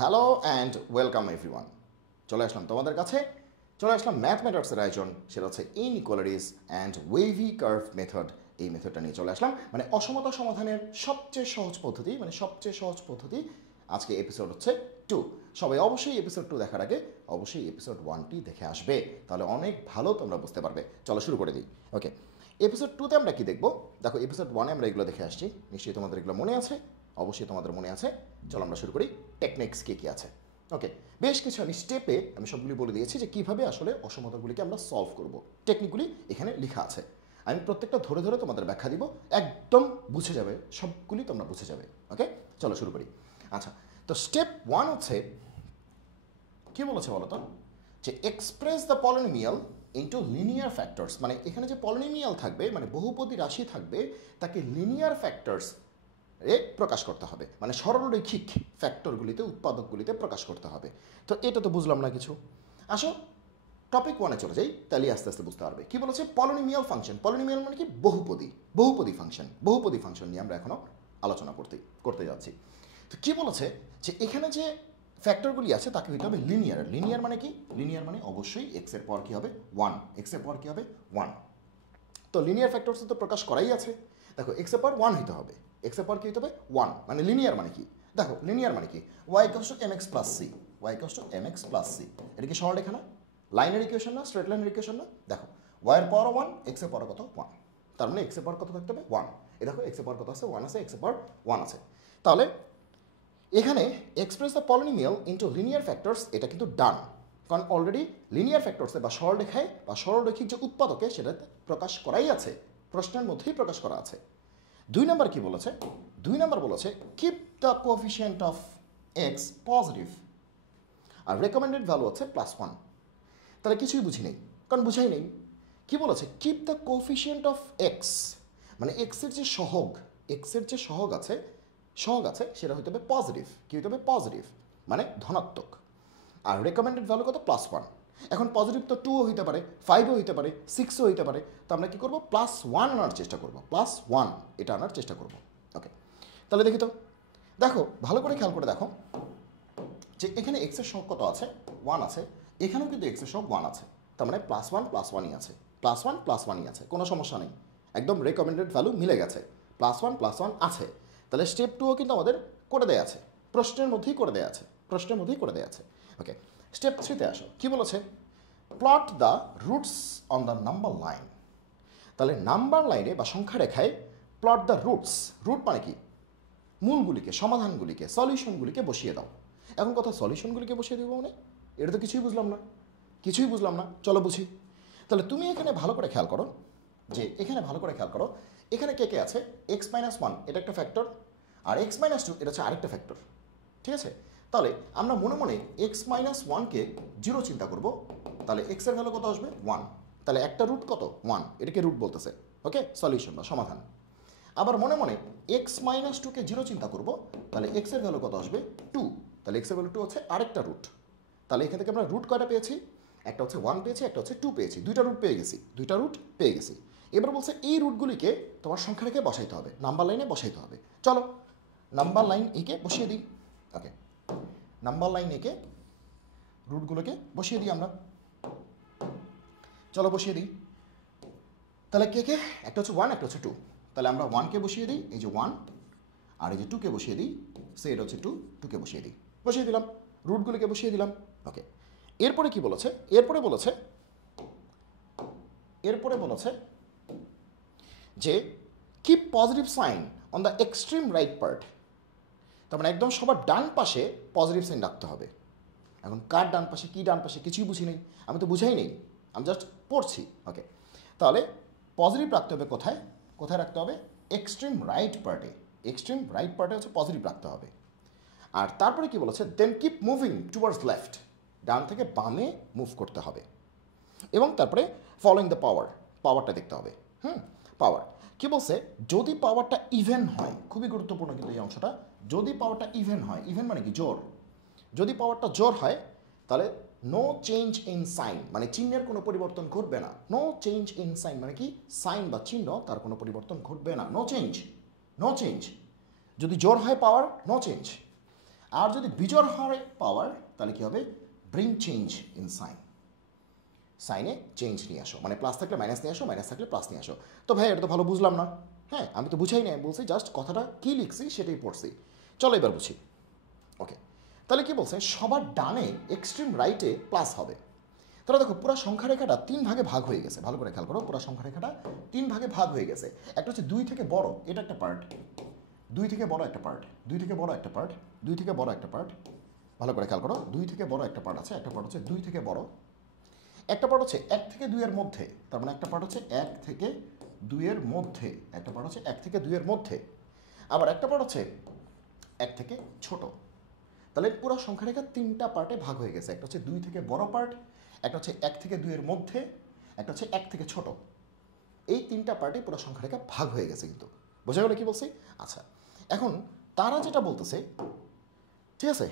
Hello and welcome everyone. চলে আসলাম তোমাদের কাছে, চলে আসলাম ম্যাথমেটিক্সের আয়োজন, সেটা হচ্ছে inequalities and wavy curve method. এই মেথডটা নিয়ে চলে আসলাম, মানে অসমতা সমাধানের সবচেয়ে সহজ পদ্ধতি। আজকে এপিসোড হচ্ছে 2। সবাই অবশ্যই এপিসোড 2 দেখার আগে অবশ্যই এপিসোড 1টি দেখে আসবে, তাহলে অনেক ভালো তোমরা বুঝতে পারবে। চলো শুরু করে দিই। ওকে, এপিসোড 2তে আমরা কি দেখবো? দেখো, এপিসোড 1-এ আমরা এগুলো দেখে আসছি, নিশ্চয়ই তোমাদের এগুলো মনে আছে, অবশ্যই তোমাদের মনে আছে। চলো আমরা শুরু করি। টেকনিক্স কী আছে? ওকে, বেশ কিছু আমি স্টেপে আমি সবগুলি বলে দিয়েছি যে কীভাবে আসলে অসমতাগুলিকে আমরা সলভ করব। টেকনিকগুলি এখানে লেখা আছে, আমি প্রত্যেকটা ধরে ধরে তোমাদের ব্যাখ্যা দিব, একদম বুঝে যাবে, সবগুলি তোমরা বুঝে যাবে। ওকে, চলো শুরু করি। আচ্ছা, তো স্টেপ 1 হচ্ছে কী বলেছে বলো তো, যে express the polynomial into linear factors. মানে এখানে যে পলিনোমিয়াল থাকবে, মানে বহুপদী রাশি থাকবে, তাকে লিনিয়ার ফ্যাক্টরস এ প্রকাশ করতে হবে, মানে সরলরৈখিক ফ্যাক্টরগুলিতে, উৎপাদকগুলিতে প্রকাশ করতে হবে। তো এটা তো বুঝলাম না কিছু। আসো টপিক 1-এ চলে যাই, তাহলে আস্তে আস্তে বুঝতে পারবে। কি বলেছে? Polynomial function. পলিনোমিয়াল মানে কি? বহুপদী ফাংশন নিয়ে আমরা এখনও আলোচনা করতে যাচ্ছি। তো কি বলেছে যে এখানে যে ফ্যাক্টরগুলি আছে তাকে হইতে হবে লিনিয়ার। লিনিয়ার মানে কি? লিনিয়ার মানে অবশ্যই এক্স এর পাওয়ার কী হবে? 1। এক্স এর পাওয়ার কী হবে? 1। তো লিনিয়ার ফ্যাক্টরস তো প্রকাশ করাই আছে। দেখো, এক্স এর পাওয়ার 1 হইতে হবে, এক্স এর পাওয়ার কী হইতে হবে? 1। মানে লিনিয়ার মানে কি? দেখো, লিনিয়ার মানে কি? Y equals to m x plus c. Y equals to m x plus c. এটা কি সরলরেখা না? লাইনের ইকুয়েশন না? স্ট্রেট লাইনের ইকুয়েশন না? দেখো, ওয়াই এর পাওয়ার 1, এক্স এর পাওয়ার কত? 1। তার মানে এক্স এর পাওয়ার কত থাকতে হবে? 1। এই দেখো, এক্স এর পাওয়ার কত আছে? 1 আছে, এক্স এর পাওয়ার 1 আছে। তাহলে এখানে express the polynomial into linear factors, এটা কিন্তু ডান, কারণ অলরেডি লিনিয়ার ফ্যাক্টরসে বা সরলরেখায় বা সরলরৈখিক যে উৎপাদকে সেটাতে প্রকাশ করাই আছে, প্রশ্নের মধ্যেই প্রকাশ করা আছে। 2 নম্বর কি বলেছে? 2 নম্বর বলেছে keep the coefficient of x positive, আর রেকমেন্ডেড ভ্যালু হচ্ছে +1। তাহলে কিছুই বুঝি নেই, কারণ বুঝাই নেই। কি বলেছে? Keep the coefficient of x, মানে এক্সের যে সহগ আছে সেটা হইতে হবে পজিটিভ। কি হইতে হবে? পজিটিভ, মানে ধনাত্মক। আর রেকমেন্ডেড ভ্যালু কত? +1। এখন পজিটিভ তো 2ও হইতে পারে, 5ও হইতে পারে, 6ও হইতে পারে। তো আমরা কী করবো? +1 আনার চেষ্টা করবো, +1 এটা আনার চেষ্টা করবো। ওকে, তাহলে দেখি তো। দেখো, ভালো করে খেয়াল করে দেখো যে এখানে এক্সের সহগ কত আছে? 1 আছে। এখানেও কিন্তু এক্সের সহগ 1 আছে। তার মানে +1 আছে, +1 আছে, কোনো সমস্যা নেই, একদম রেকমেন্ডেড ভ্যালু মিলে গেছে, +1 আছে। তাহলে স্টেপ 2ও কিন্তু আমাদের করে দেয়া আছে, প্রশ্নের মধ্যেই করে দেয়া আছে। ওকে, স্টেপ 3-তে আসো। কি বলেছে? Plot the roots on the number line. তাহলে নাম্বার লাইনে বা সংখ্যা রেখায় প্লট দ্য রুটস। রুট মানে কি? মূলগুলিকে, সমাধানগুলিকে, সলিউশনগুলিকে বসিয়ে দাও। এখন কথা, সলিউশনগুলিকে বসিয়ে দেবো মানে? এটা তো কিছুই বুঝলাম না। চলো বুঝি। তাহলে তুমি এখানে ভালো করে খেয়াল করো, এখানে কে আছে? x-1 এটা একটা ফ্যাক্টর, আর x-2 এটা হচ্ছে আরেকটা ফ্যাক্টর। ঠিক আছে? তাহলে আমরা মনে মনে x-1কে 0 চিন্তা করব, তাহলে x এর ভ্যালু কত আসবে? 1। তাহলে একটা রুট কত? 1, এটাকে রুট বলতেছে। ওকে, সলিউশন বা সমাধান। আবার মনে মনে x-2কে 0 চিন্তা করব, তাহলে x এর ভ্যালু কত আসবে? 2। তাহলে x এর ভ্যালু 2 হচ্ছে আরেকটা রুট। তাহলে এখান থেকে আমরা রুট কয়টা পেয়েছি? একটা হচ্ছে 1 পেয়েছি, একটা হচ্ছে 2 পেয়েছি, দুইটা রুট পেয়ে গেছি। এবার বলছে এই রুটগুলিকে তোমার সংখ্যা রেখে বসাইতে হবে, নাম্বার লাইনে বসাইতে হবে। চলো নাম্বার লাইন একে বসিয়ে দিই। ওকে, নাম্বার লাইন একে রুটগুলোকে বসিয়ে দিই আমরা। চলো বসিয়ে দিই। তাহলে কে একটা হচ্ছে 1, একটা হচ্ছে 2। তাহলে আমরা 1কে বসিয়ে দিই, এই যে 1, আর এই যে 2কে বসিয়ে দিই, সে এটা হচ্ছে 2কে বসিয়ে দিলাম, রুটগুলিকে বসিয়ে দিলাম। ওকে, এরপরে কি বলেছে? এরপরে বলেছে যে keep positive sign on the extreme right part. তার মানে একদম সবার ডান পাশে পজিটিভ সাইন রাখতে হবে। এখন কার ডান পাশে, কি ডান পাশে কিছুই বুঝি নেই, আমি তো বুঝাই নেই, আমি জাস্ট পড়ছি। ওকে, তাহলে পজিটিভ রাখতে হবে কোথায় রাখতে হবে? এক্সট্রিম রাইট পার্টে হচ্ছে পজিটিভ রাখতে হবে। আর তারপরে কি বলেছে? Then keep moving towards left, ডান থেকে বামে মুভ করতে হবে। এবং তারপরে ফলোইং দ্য পাওয়ারটা দেখতে হবে। পাওয়ার কি বলছে? যদি পাওয়ারটা ইভেন হয়, খুবই গুরুত্বপূর্ণ কিন্তু এই অংশটা, যদি পাওয়ারটা ইভেন হয়, ইভেন মানে কি? জোর। যদি পাওয়ারটা জোর হয়, তাহলে নো চেঞ্জ ইন সাইন, মানে চিহ্নের কোনো পরিবর্তন ঘটবে না। নো চেঞ্জ ইন সাইন মানে কি? সাইন বা চিহ্ন তার কোনো পরিবর্তন ঘটবে না, নো চেঞ্জ। যদি জোর হয় পাওয়ার, নো চেঞ্জ। আর যদি বিজোড় হয় পাওয়ার তাহলে কী হবে, ব্রিং চেঞ্জ ইন সাইন, সাইনে চেঞ্জ নিয়ে আসো, মানে প্লাস থাকলে মাইনাস নিয়ে আসো, মাইনাস থাকলে প্লাস নিয়ে আসো। তো ভাই এটা তো ভালো বুঝলাম না। হ্যাঁ, আমি তো বুঝাই নাই, বলছি জাস্ট কথাটা কী লিখছি সেটাই পড়ছি। চলো এবার বুঝি। ওকে, তাহলে কি বলছে, সবার ডানে এক্সট্রিম রাইটে প্লাস হবে। তাহলে দেখো পুরো সংখ্যা রেখাটা 3 ভাগে ভাগ হয়ে গেছে, ভালো করে খেয়াল করো, পুরো সংখ্যা রেখাটা 3 ভাগে ভাগ হয়ে গেছে। একটা হচ্ছে 2 থেকে বড়, এটা একটা পার্ট, 2 থেকে বড় একটা পার্ট, 2 থেকে বড় একটা পার্ট, 2 থেকে বড় একটা পার্ট, ভালো করে খেয়াল করো, 2 থেকে বড় একটা পার্ট আছে, একটা পার্ট হচ্ছে 2 থেকে বড়, একটা পার্ট হচ্ছে 1 থেকে 2 এর মধ্যে, তার মানে একটা পার্ট হচ্ছে 1 থেকে 2 এর মধ্যে, একটা পার্ট হচ্ছে 1 থেকে 2 এর মধ্যে, আবার একটা পার্ট হচ্ছে 1 থেকে ছোট। তাহলে পুরো সংখ্যা রেখা 3টা পার্টে ভাগ হয়ে গেছে, একটা হচ্ছে 2 থেকে বড় পার্ট, একটা হচ্ছে 1 থেকে 2 এর মধ্যে, একটা হচ্ছে 1 থেকে ছোট। এই 3টা পার্টে পুরো সংখ্যা রেখা ভাগ হয়ে গেছে। কিন্তু বোঝা গেল কি বলছি? আচ্ছা, এখন তারা যেটা বলতেছে, ঠিক আছে,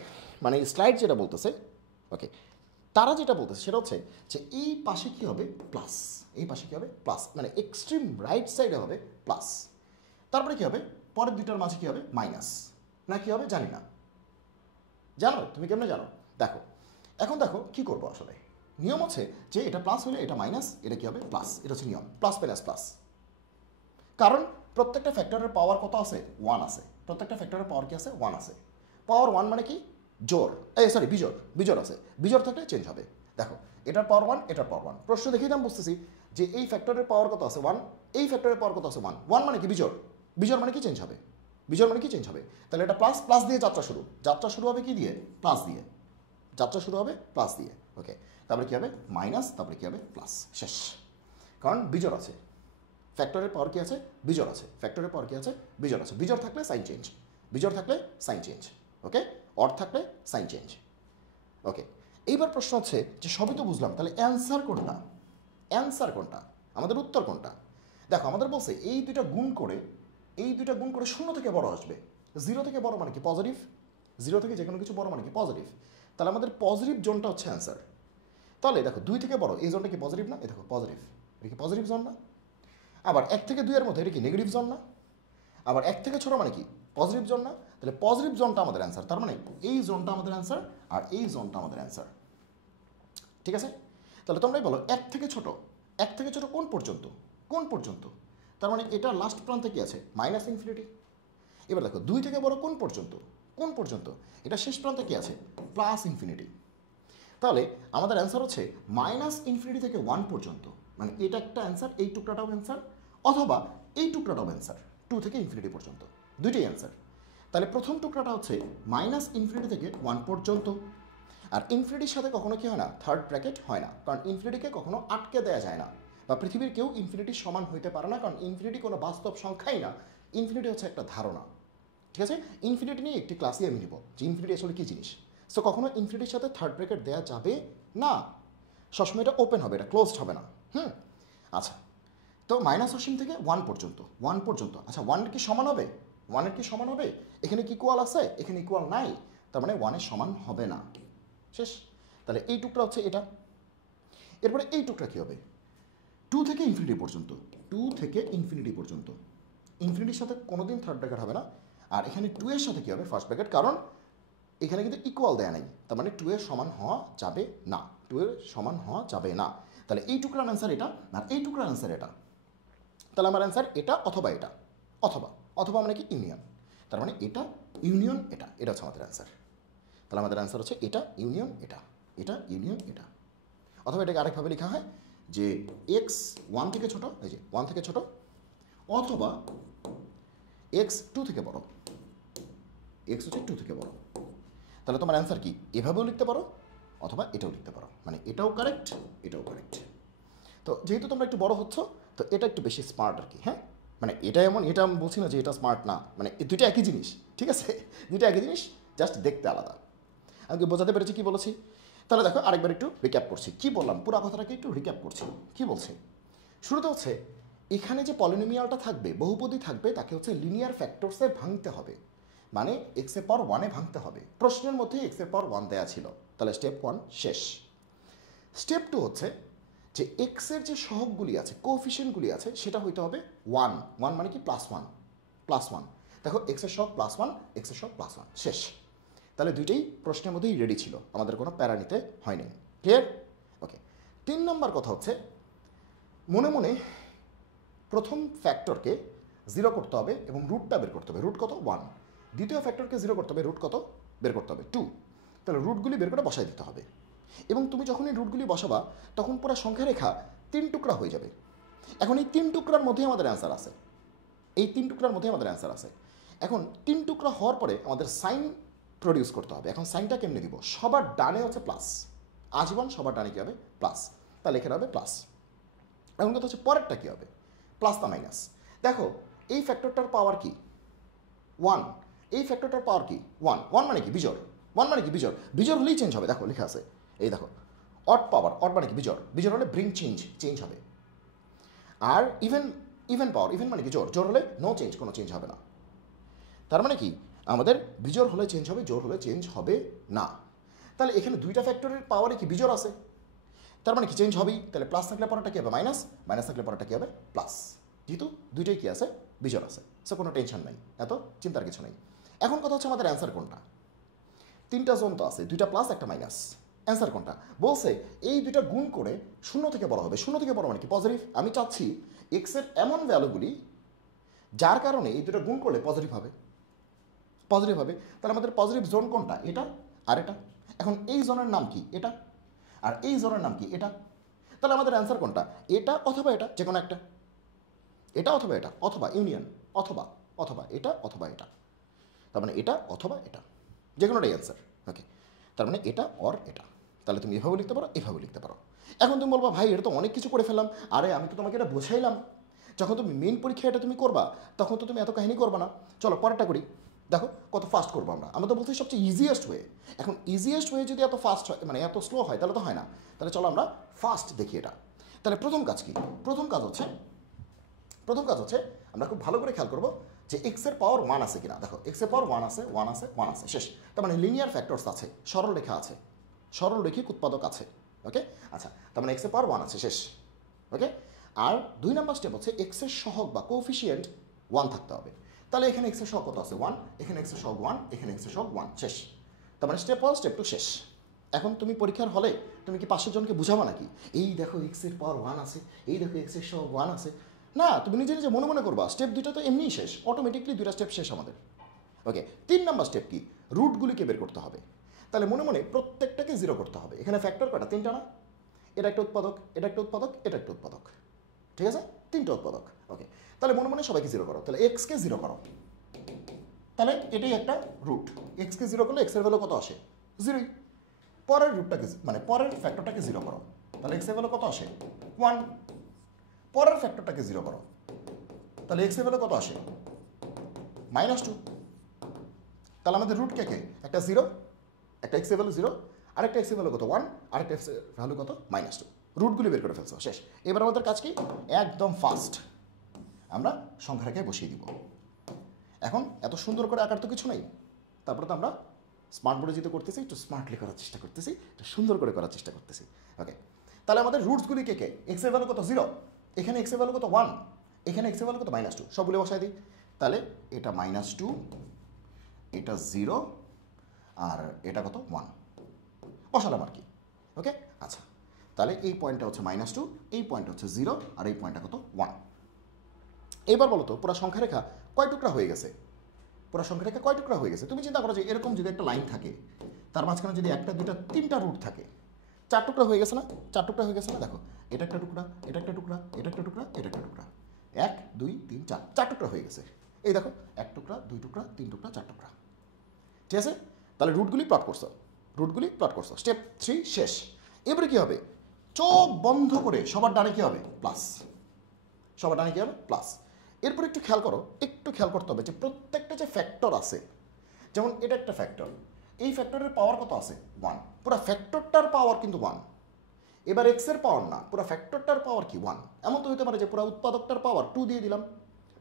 মানে স্লাইড যেটা বলতেছে, ওকে, তারা যেটা বলতেছে সেটা হচ্ছে যে এই পাশে কী হবে, প্লাস, এই পাশে কী হবে, প্লাস, মানে এক্সট্রিম রাইট সাইডে হবে প্লাস, তারপরে কী হবে, পরের দুইটার মাঝে কী হবে, মাইনাস, না কী হবে জানি না। জানো তুমি কেমনে জানো? দেখো, এখন দেখো কী করবো আসলে। নিয়ম হচ্ছে যে এটা প্লাস হলে এটা মাইনাস, এটা কী হবে, প্লাস, এটা হচ্ছে নিয়ম, প্লাস মাইনাস প্লাস। কারণ প্রত্যেকটা ফ্যাক্টরের পাওয়ার কত আছে, 1 আছে, প্রত্যেকটা ফ্যাক্টরের পাওয়ার কি আছে, 1 আছে। পাওয়ার 1 মানে কি, জোর, সরি বিজোড়, বিজোড় আছে, বিজোড় থাকলে চেঞ্জ হবে। দেখো এটার পাওয়ার 1, এটার পাওয়ার 1, প্রশ্ন দেখেই দাম বুঝতেছি যে এই ফ্যাক্টরের পাওয়ার কত আছে 1, এই ফ্যাক্টরের পাওয়ার কত আছে 1, 1 মানে কি বিজোড়, বিজোড় মানে কি চেঞ্জ হবে, বিজোড় মানে কি চেঞ্জ হবে। তাহলে এটা প্লাস, প্লাস দিয়ে যাত্রা শুরু, যাত্রা শুরু হবে কি দিয়ে, প্লাস দিয়ে, যাত্রা শুরু হবে প্লাস দিয়ে। ওকে, তারপরে কী হবে, মাইনাস, তারপরে কী হবে, প্লাস, শেষ। কারণ বিজোড় আছে, ফ্যাক্টরের পাওয়ার কি আছে, বিজোড় আছে, ফ্যাক্টরের পাওয়ার কি আছে, বিজোড় আছে, বিজোড় থাকলে সাইন চেঞ্জ, বিজোড় থাকলে সাইন চেঞ্জ। ওকে, অর থাকলে সাইন চেঞ্জ। ওকে, এইবার প্রশ্ন হচ্ছে যে সবই তো বুঝলাম, তাহলে অ্যান্সার কোনটা, অ্যান্সার কোনটা, আমাদের উত্তর কোনটা? দেখো আমাদের বলছে এই দুইটা গুণ করে, এই দুইটা গুণ করে 0 থেকে বড় আসবে, 0 থেকে বড় মানে কি পজিটিভ, 0 থেকে যে কোনো কিছু বড় মানে কি পজিটিভ, তাহলে আমাদের পজিটিভ জোনটা হচ্ছে অ্যান্সার। তাহলে দেখো 2 থেকে বড় এই জোনটা কি পজিটিভ না, এই দেখো পজিটিভ, এটা কি পজিটিভ জোন না? আবার 1 থেকে 2 এর মধ্যে এটা কি নেগেটিভ জোন না? আবার 1 থেকে ছোট মানে কি পজিটিভ জোন না? তাহলে পজিটিভ জোনটা আমাদের অ্যান্সার, তার মানে এই জোনটা আমাদের অ্যান্সার আর এই জোনটা আমাদের অ্যান্সার। ঠিক আছে, তাহলে তোমরাই বলো 1 থেকে ছোট, 1 থেকে ছোট কোন পর্যন্ত, কোন পর্যন্ত, তার মানে এটা লাস্ট প্রান্তে কি আছে, মাইনাস ইনফিনিটি। এবার দেখো 2 থেকে বড় কোন পর্যন্ত, কোন পর্যন্ত, এটা শেষ প্রান্তে কি আছে, প্লাস ইনফিনিটি। তাহলে আমাদের অ্যান্সার হচ্ছে মাইনাস ইনফিনিটি থেকে 1 পর্যন্ত, মানে এটা একটা অ্যান্সার, এই টুকরাটাও অ্যান্সার, অথবা এই টুকরাটাও অ্যান্সার, 2 থেকে ইনফিনিটি পর্যন্ত, দুইটাই অ্যান্সার। তাহলে প্রথম টুকরাটা হচ্ছে মাইনাস ইনফিনিটি থেকে 1 পর্যন্ত, আর ইনফিনিটির সাথে কখনো কি হয় না, থার্ড ব্র্যাকেট হয় না, কারণ ইনফিনিটিকে কখনো আটকে দেওয়া যায় না, বা পৃথিবীর কেউ ইনফিনিটির সমান হইতে পারে না, কারণ ইনফিনিটি কোনো বাস্তব সংখ্যাই না, ইনফিনিটি হচ্ছে একটা ধারণা। ঠিক আছে, ইনফিনিটি নিয়ে একটি ক্লাসই আমি নিব যে ইনফিনিটি আসলে কী জিনিস। সো কখনো ইনফিনিটির সাথে থার্ড ব্র্যাকেট দেওয়া যাবে না, সবসময় এটা ওপেন হবে, এটা ক্লোজড হবে না। আচ্ছা, তো মাইনাস অসীম থেকে 1 পর্যন্ত, 1 পর্যন্ত, আচ্ছা 1 কি সমান হবে, 1 কি সমান হবে, এখানে কি ইকুয়াল আছে, এখানে ইকুয়াল নাই, তার মানে 1 সমান হবে না, শেষ। তাহলে এই টুকরা হচ্ছে এটা। এরপরে এই টুকরা কী হবে, 2 থেকে ইনফিনিটি পর্যন্ত, 2 থেকে ইনফিনিটি পর্যন্ত, ইনফিনিটির সাথে কোনোদিন থার্ড ব্র্যাকেট হবে না, আর এখানে 2 এর সাথে কী হবে, ফার্স্ট ব্র্যাকেট, কারণ এখানে কিন্তু ইকুয়াল দেয়া নেই, তার মানে 2 এর সমান হওয়া যাবে না, 2 এর সমান হওয়া যাবে না। তাহলে এই টুকরার অ্যান্সার এটা, আর এই টুকরার অ্যান্সার এটা, তাহলে আমার অ্যান্সার এটা অথবা এটা, অথবা, অথবা মানে কি ইউনিয়ন, তার মানে এটা ইউনিয়ন এটা, এটা হচ্ছে আমাদের অ্যান্সার। তাহলে আমাদের অ্যান্সার হচ্ছে এটা ইউনিয়ন এটা, এটা ইউনিয়ন এটা। অথবা এটাকে আরেকভাবে লেখা হয় যে এক্স 1 থেকে ছোট, এই যে 1 থেকে ছোট, অথবা এক্স 2 থেকে বড়, এক্স হচ্ছে 2 থেকে বড়। তাহলে তোমার অ্যান্সার কি, এভাবেও লিখতে পারো অথবা এটাও লিখতে পারো, মানে এটাও কারেক্ট এটাও কারেক্ট। তো যেহেতু তোমরা একটু বড় হচ্ছ, তো এটা একটু বেশি স্মার্ট আর কি। হ্যাঁ, মানে এটা এমন, এটা আমি বলছি না যে এটা স্মার্ট না, মানে এই দুইটা একই জিনিস, ঠিক আছে, দুইটা একই জিনিস, জাস্ট দেখতে আলাদা। আমি কি বোঝাতে পেরেছি কি বলেছি? তাহলে দেখো আরেকবার একটু রিক্যাপ করছি, কি বললাম পুরো কথাটাকে একটু রিক্যাপ করছি। কি বলছি, শুরুতে হচ্ছে এখানে যে পলিনোমিয়ালটা থাকবে, বহুপদী থাকবে, তাকে হচ্ছে লিনিয়ার ফ্যাক্টরসে ভাঙতে হবে, মানে এক্সের পাওয়ার 1-এ ভাঙতে হবে। প্রশ্নের মধ্যেই এক্সের পাওয়ার 1 দেওয়া ছিল, তাহলে স্টেপ 1 শেষ। স্টেপ 2 হচ্ছে যে এক্সের যে সহগগুলি আছে, কোএফিসিয়েন্টগুলি আছে, সেটা হইতে হবে 1, 1 মানে কি +1, +1। দেখো এক্সের সহগ +1, এক্সের সহগ +1, শেষ। তাহলে দুইটাই প্রশ্নের মধ্যেই রেডি ছিল, আমাদের কোনো প্যারা নিতে হয়নি। ক্লিয়ার? ওকে। 3 নম্বর কথা হচ্ছে মনে মনে প্রথম ফ্যাক্টরকে 0 করতে হবে এবং রুটটা বের করতে হবে। রুট কত? 1। দ্বিতীয় ফ্যাক্টরকে 0 করতে হবে, রুট কত বের করতে হবে? 2। তাহলে রুটগুলি বের করে বসাই দিতে হবে। এবং তুমি যখন এই রুটগুলি বসাবা তখন পুরো সংখ্যা রেখা 3 টুকরা হয়ে যাবে। এখন এই 3 টুকরার মধ্যেই আমাদের অ্যান্সার আছে, এই 3 টুকরার মধ্যেই আমাদের অ্যান্সার আছে। এখন 3 টুকরা হওয়ার পরে আমাদের সাইন প্রডিউস করতে হবে। এখন সাইনটা কেমনে দিব? সবার ডানে হচ্ছে প্লাস, আজীবন সবার ডানে কী হবে? প্লাস। তাহলে এখানে হবে প্লাস। এখন কথা হচ্ছে পরেরটা কী হবে? প্লাস না মাইনাস? দেখো এই ফ্যাক্টরটার পাওয়ার কি? 1। এই ফ্যাক্টরটার পাওয়ার কি? 1। 1 মানে কি? বিজোড়। 1 মানে কি? বিজোড়। বিজোড় হলেই চেঞ্জ হবে, দেখো লেখা আছে, এই দেখো অড পাওয়ার। অড মানে কি? বিজোড়। বিজোড় হলে ব্রিং চেঞ্জ হবে। আর ইভেন পাওয়ার, ইভেন মানে কি? জোর। জোর হলে নো চেঞ্জ, কোনো চেঞ্জ হবে না। তার মানে কি আমাদের বিজোড় হলে চেঞ্জ হবে, জোর হলে চেঞ্জ হবে না। তাহলে এখানে দুইটা ফ্যাক্টরের পাওয়ারে কি বিজোড় আছে, তার মানে কি চেঞ্জ হবেই। তাহলে প্লাস থাকলে পরেরটা কী হবে? মাইনাস। মাইনাস থাকলে পরেরটা কী হবে? প্লাস। যেহেতু দুইটাই কি আছে? বিজোড় আছে, সো কোনো টেনশন নাই, এত চিন্তার কিছু নেই। এখন কথা হচ্ছে আমাদের অ্যান্সার কোনটা? 3টা জোন তো আছে, 2টা প্লাস 1টা মাইনাস। অ্যান্সার কোনটা? বলছে এই দুইটা গুণ করে 0 থেকে বড় হবে। 0 থেকে বড় মানে কি? পজিটিভ। আমি চাচ্ছি এক্সের এমন ভ্যালুগুলি যার কারণে এই দুটো গুণ করলে পজিটিভ হবে, পজিটিভ হবে। তাহলে আমাদের পজিটিভ জোন কোনটা? এটা আর এটা। এখন এই জোনের নাম কি? এটা। আর এই জোনের নাম কি? এটা। তাহলে আমাদের অ্যান্সার কোনটা? এটা অথবা এটা, যে কোনো একটা। এটা অথবা এটা, অথবা ইউনিয়ন, অথবা অথবা এটা অথবা এটা। তার মানে এটা অথবা এটা, যে কোনোটাই অ্যান্সার। ওকে, তার মানে এটা অর এটা। তাহলে তুমি এভাবে লিখতে পারো, এভাবে লিখতে পারো। এখন তুমি বলবা ভাই এটা তো অনেক কিছু করে ফেললাম। আরে আমি তো তোমাকে এটা বোঝাইলাম, যখন তুমি মেইন পরীক্ষা এটা তুমি করবা তখন তো তুমি এত কাহিনী করবা না। চলো পরেরটা করি, দেখো কত ফাস্ট করবো আমরা তো বলছি সবচেয়ে ইজিয়েস্ট ওয়ে। এখন ইজিয়েস্ট ওয়ে যদি এত ফাস্ট হয়, মানে এত স্লো হয়, তাহলে তো হয় না। তাহলে চলো আমরা ফাস্ট দেখি এটা। তাহলে প্রথম কাজ কি? প্রথম কাজ হচ্ছে আমরা খুব ভালো করে খেয়াল করবো যে এক্সের পাওয়ার 1 আছে কিনা। দেখো এক্সের পাওয়ার 1 আছে, 1 আছে, 1 আছে, শেষ। তার মানে লিনিয়ার ফ্যাক্টরস আছে, সরল রেখা আছে, সরল রেখিক উৎপাদক আছে। ওকে, আচ্ছা, তার মানে এক্সের পাওয়ার 1 আছে, শেষ। ওকে, আর 2 নম্বর স্টেপ হচ্ছে এক্সের সহগ বা কোএফিসিয়েন্ট 1 থাকতে হবে। তাহলে এখানে এক্সের সহগ কত আছে? 1। এখানে এক্সের সহগ 1, এখানে এক্সের সহগ 1, শেষ। তার মানে স্টেপ 1 স্টেপ 2 শেষ। এখন তুমি পরীক্ষার হলে তুমি কি 500 জনকে বুঝাবো নাকি এই দেখো এক্সের পাওয়ার 1 আছে, এই দেখো এক্সের সহগ 1 আছে? না, তুমি নিজে নিজে মনে মনে করবা। স্টেপ 2টা তো এমনিই শেষ, অটোমেটিকলি 2টা স্টেপ শেষ আমাদের। ওকে, 3 নম্বর স্টেপ কি? রুটগুলিকে বের করতে হবে। তাহলে মনে মনে প্রত্যেকটাকে 0 করতে হবে। এখানে ফ্যাক্টর কটা? 3টা না? এটা একটা উৎপাদক, এটা একটা উৎপাদক, এটা একটা উৎপাদক, ঠিক আছে? 3টা উৎপাদক। ওকে, তাহলে মনে মনে সবাইকে 0 করো। তাহলে এক্সকে 0 করো, তাহলে এটাই একটা রুট। এক্সকে 0 করলে এক্সের ভ্যালু কত আসে? 0ই। পরের রুটটাকে মানে পরের ফ্যাক্টরটাকে 0 করো, তাহলে এক্সের ভ্যালু কত আসে? 1। পরের ফ্যাক্টরটাকে 0 করো, তাহলে এক্সের ভ্যালু কত আসে? -2। তাহলে আমাদের রুট কে কে? একটা 0, একটা এক্সের ভ্যালু 0, আরেকটা এক্সের ভ্যালু কত? 1, আরেকটা এক্সের ভ্যালু কত? -2। রুটগুলি বের করে ফেলছো, শেষ। এবার আমাদের কাজ কি? একদম ফাস্ট আমরা সংখ্যা রেখায় বসিয়ে দিব। এখন এত সুন্দর করে আঁকার তো কিছু নেই, তারপরে তো আমরা স্মার্ট বোর্ডে যেতে করতেছি, একটু স্মার্টলি করার চেষ্টা করতেছি, একটু সুন্দর করে করার চেষ্টা করতেছি। ওকে, তাহলে আমাদের রুটসগুলি কে কে? এক্সের ভ্যালু কত? 0, এখানে এক্সের ভ্যালু কত? 1, এখানে এক্সের ভ্যালু কত? -2। সবগুলো বসাই দিই। তাহলে এটা -2, এটা 0, আর এটা কত? 1 বসালাম আর কি। ওকে, আচ্ছা, তাহলে এই পয়েন্টটা হচ্ছে -2, এই পয়েন্টটা হচ্ছে 0, আর এই পয়েন্টটা কত? 1। এবার বলো তো পুরো সংখ্যা রেখা কয় টুকরা হয়ে গেছে? পুরো সংখ্যা রেখা কয় টুকরা হয়ে গেছে? তুমি চিন্তা করো যে এরকম যদি একটা লাইন থাকে, তার মাঝখানে যদি একটা, দুটা, 3টা রুট থাকে, 4 টুকরা হয়ে গেছে না? 4 টুকরা হয়ে গেছে না? দেখো এটা একটা টুকরা, এটা একটা টুকরা, এটা একটা টুকরা, এটা একটা টুকরা, 1 2 3 4, 4 টুকরা হয়ে গেছে। এই দেখো 1 টুকরা, 2 টুকরা, 3 টুকরা, 4 টুকরা, ঠিক আছে? তাহলে রুটগুলি প্লট করছো, রুটগুলি প্লট করছো। স্টেপ 3 শেষ। এবারে কি হবে? চোখ বন্ধ করে সবার ডানে কি হবে? প্লাস। সবার ডানে কি হবে? প্লাস। এরপর একটু খেয়াল করো, একটু খেয়াল করতে হবে যে প্রত্যেকটা যে ফ্যাক্টর আছে, যেমন এটা একটা ফ্যাক্টর, এই ফ্যাক্টরের পাওয়ার কত আছে? 1। পুরো ফ্যাক্টরটার পাওয়ার কিন্তু 1। এবার এক্সের পাওয়ার না, পুরো ফ্যাক্টরটার পাওয়ার কি? 1। এমন তো হতে পারে যে পুরো উৎপাদকটার পাওয়ার 2 দিয়ে দিলাম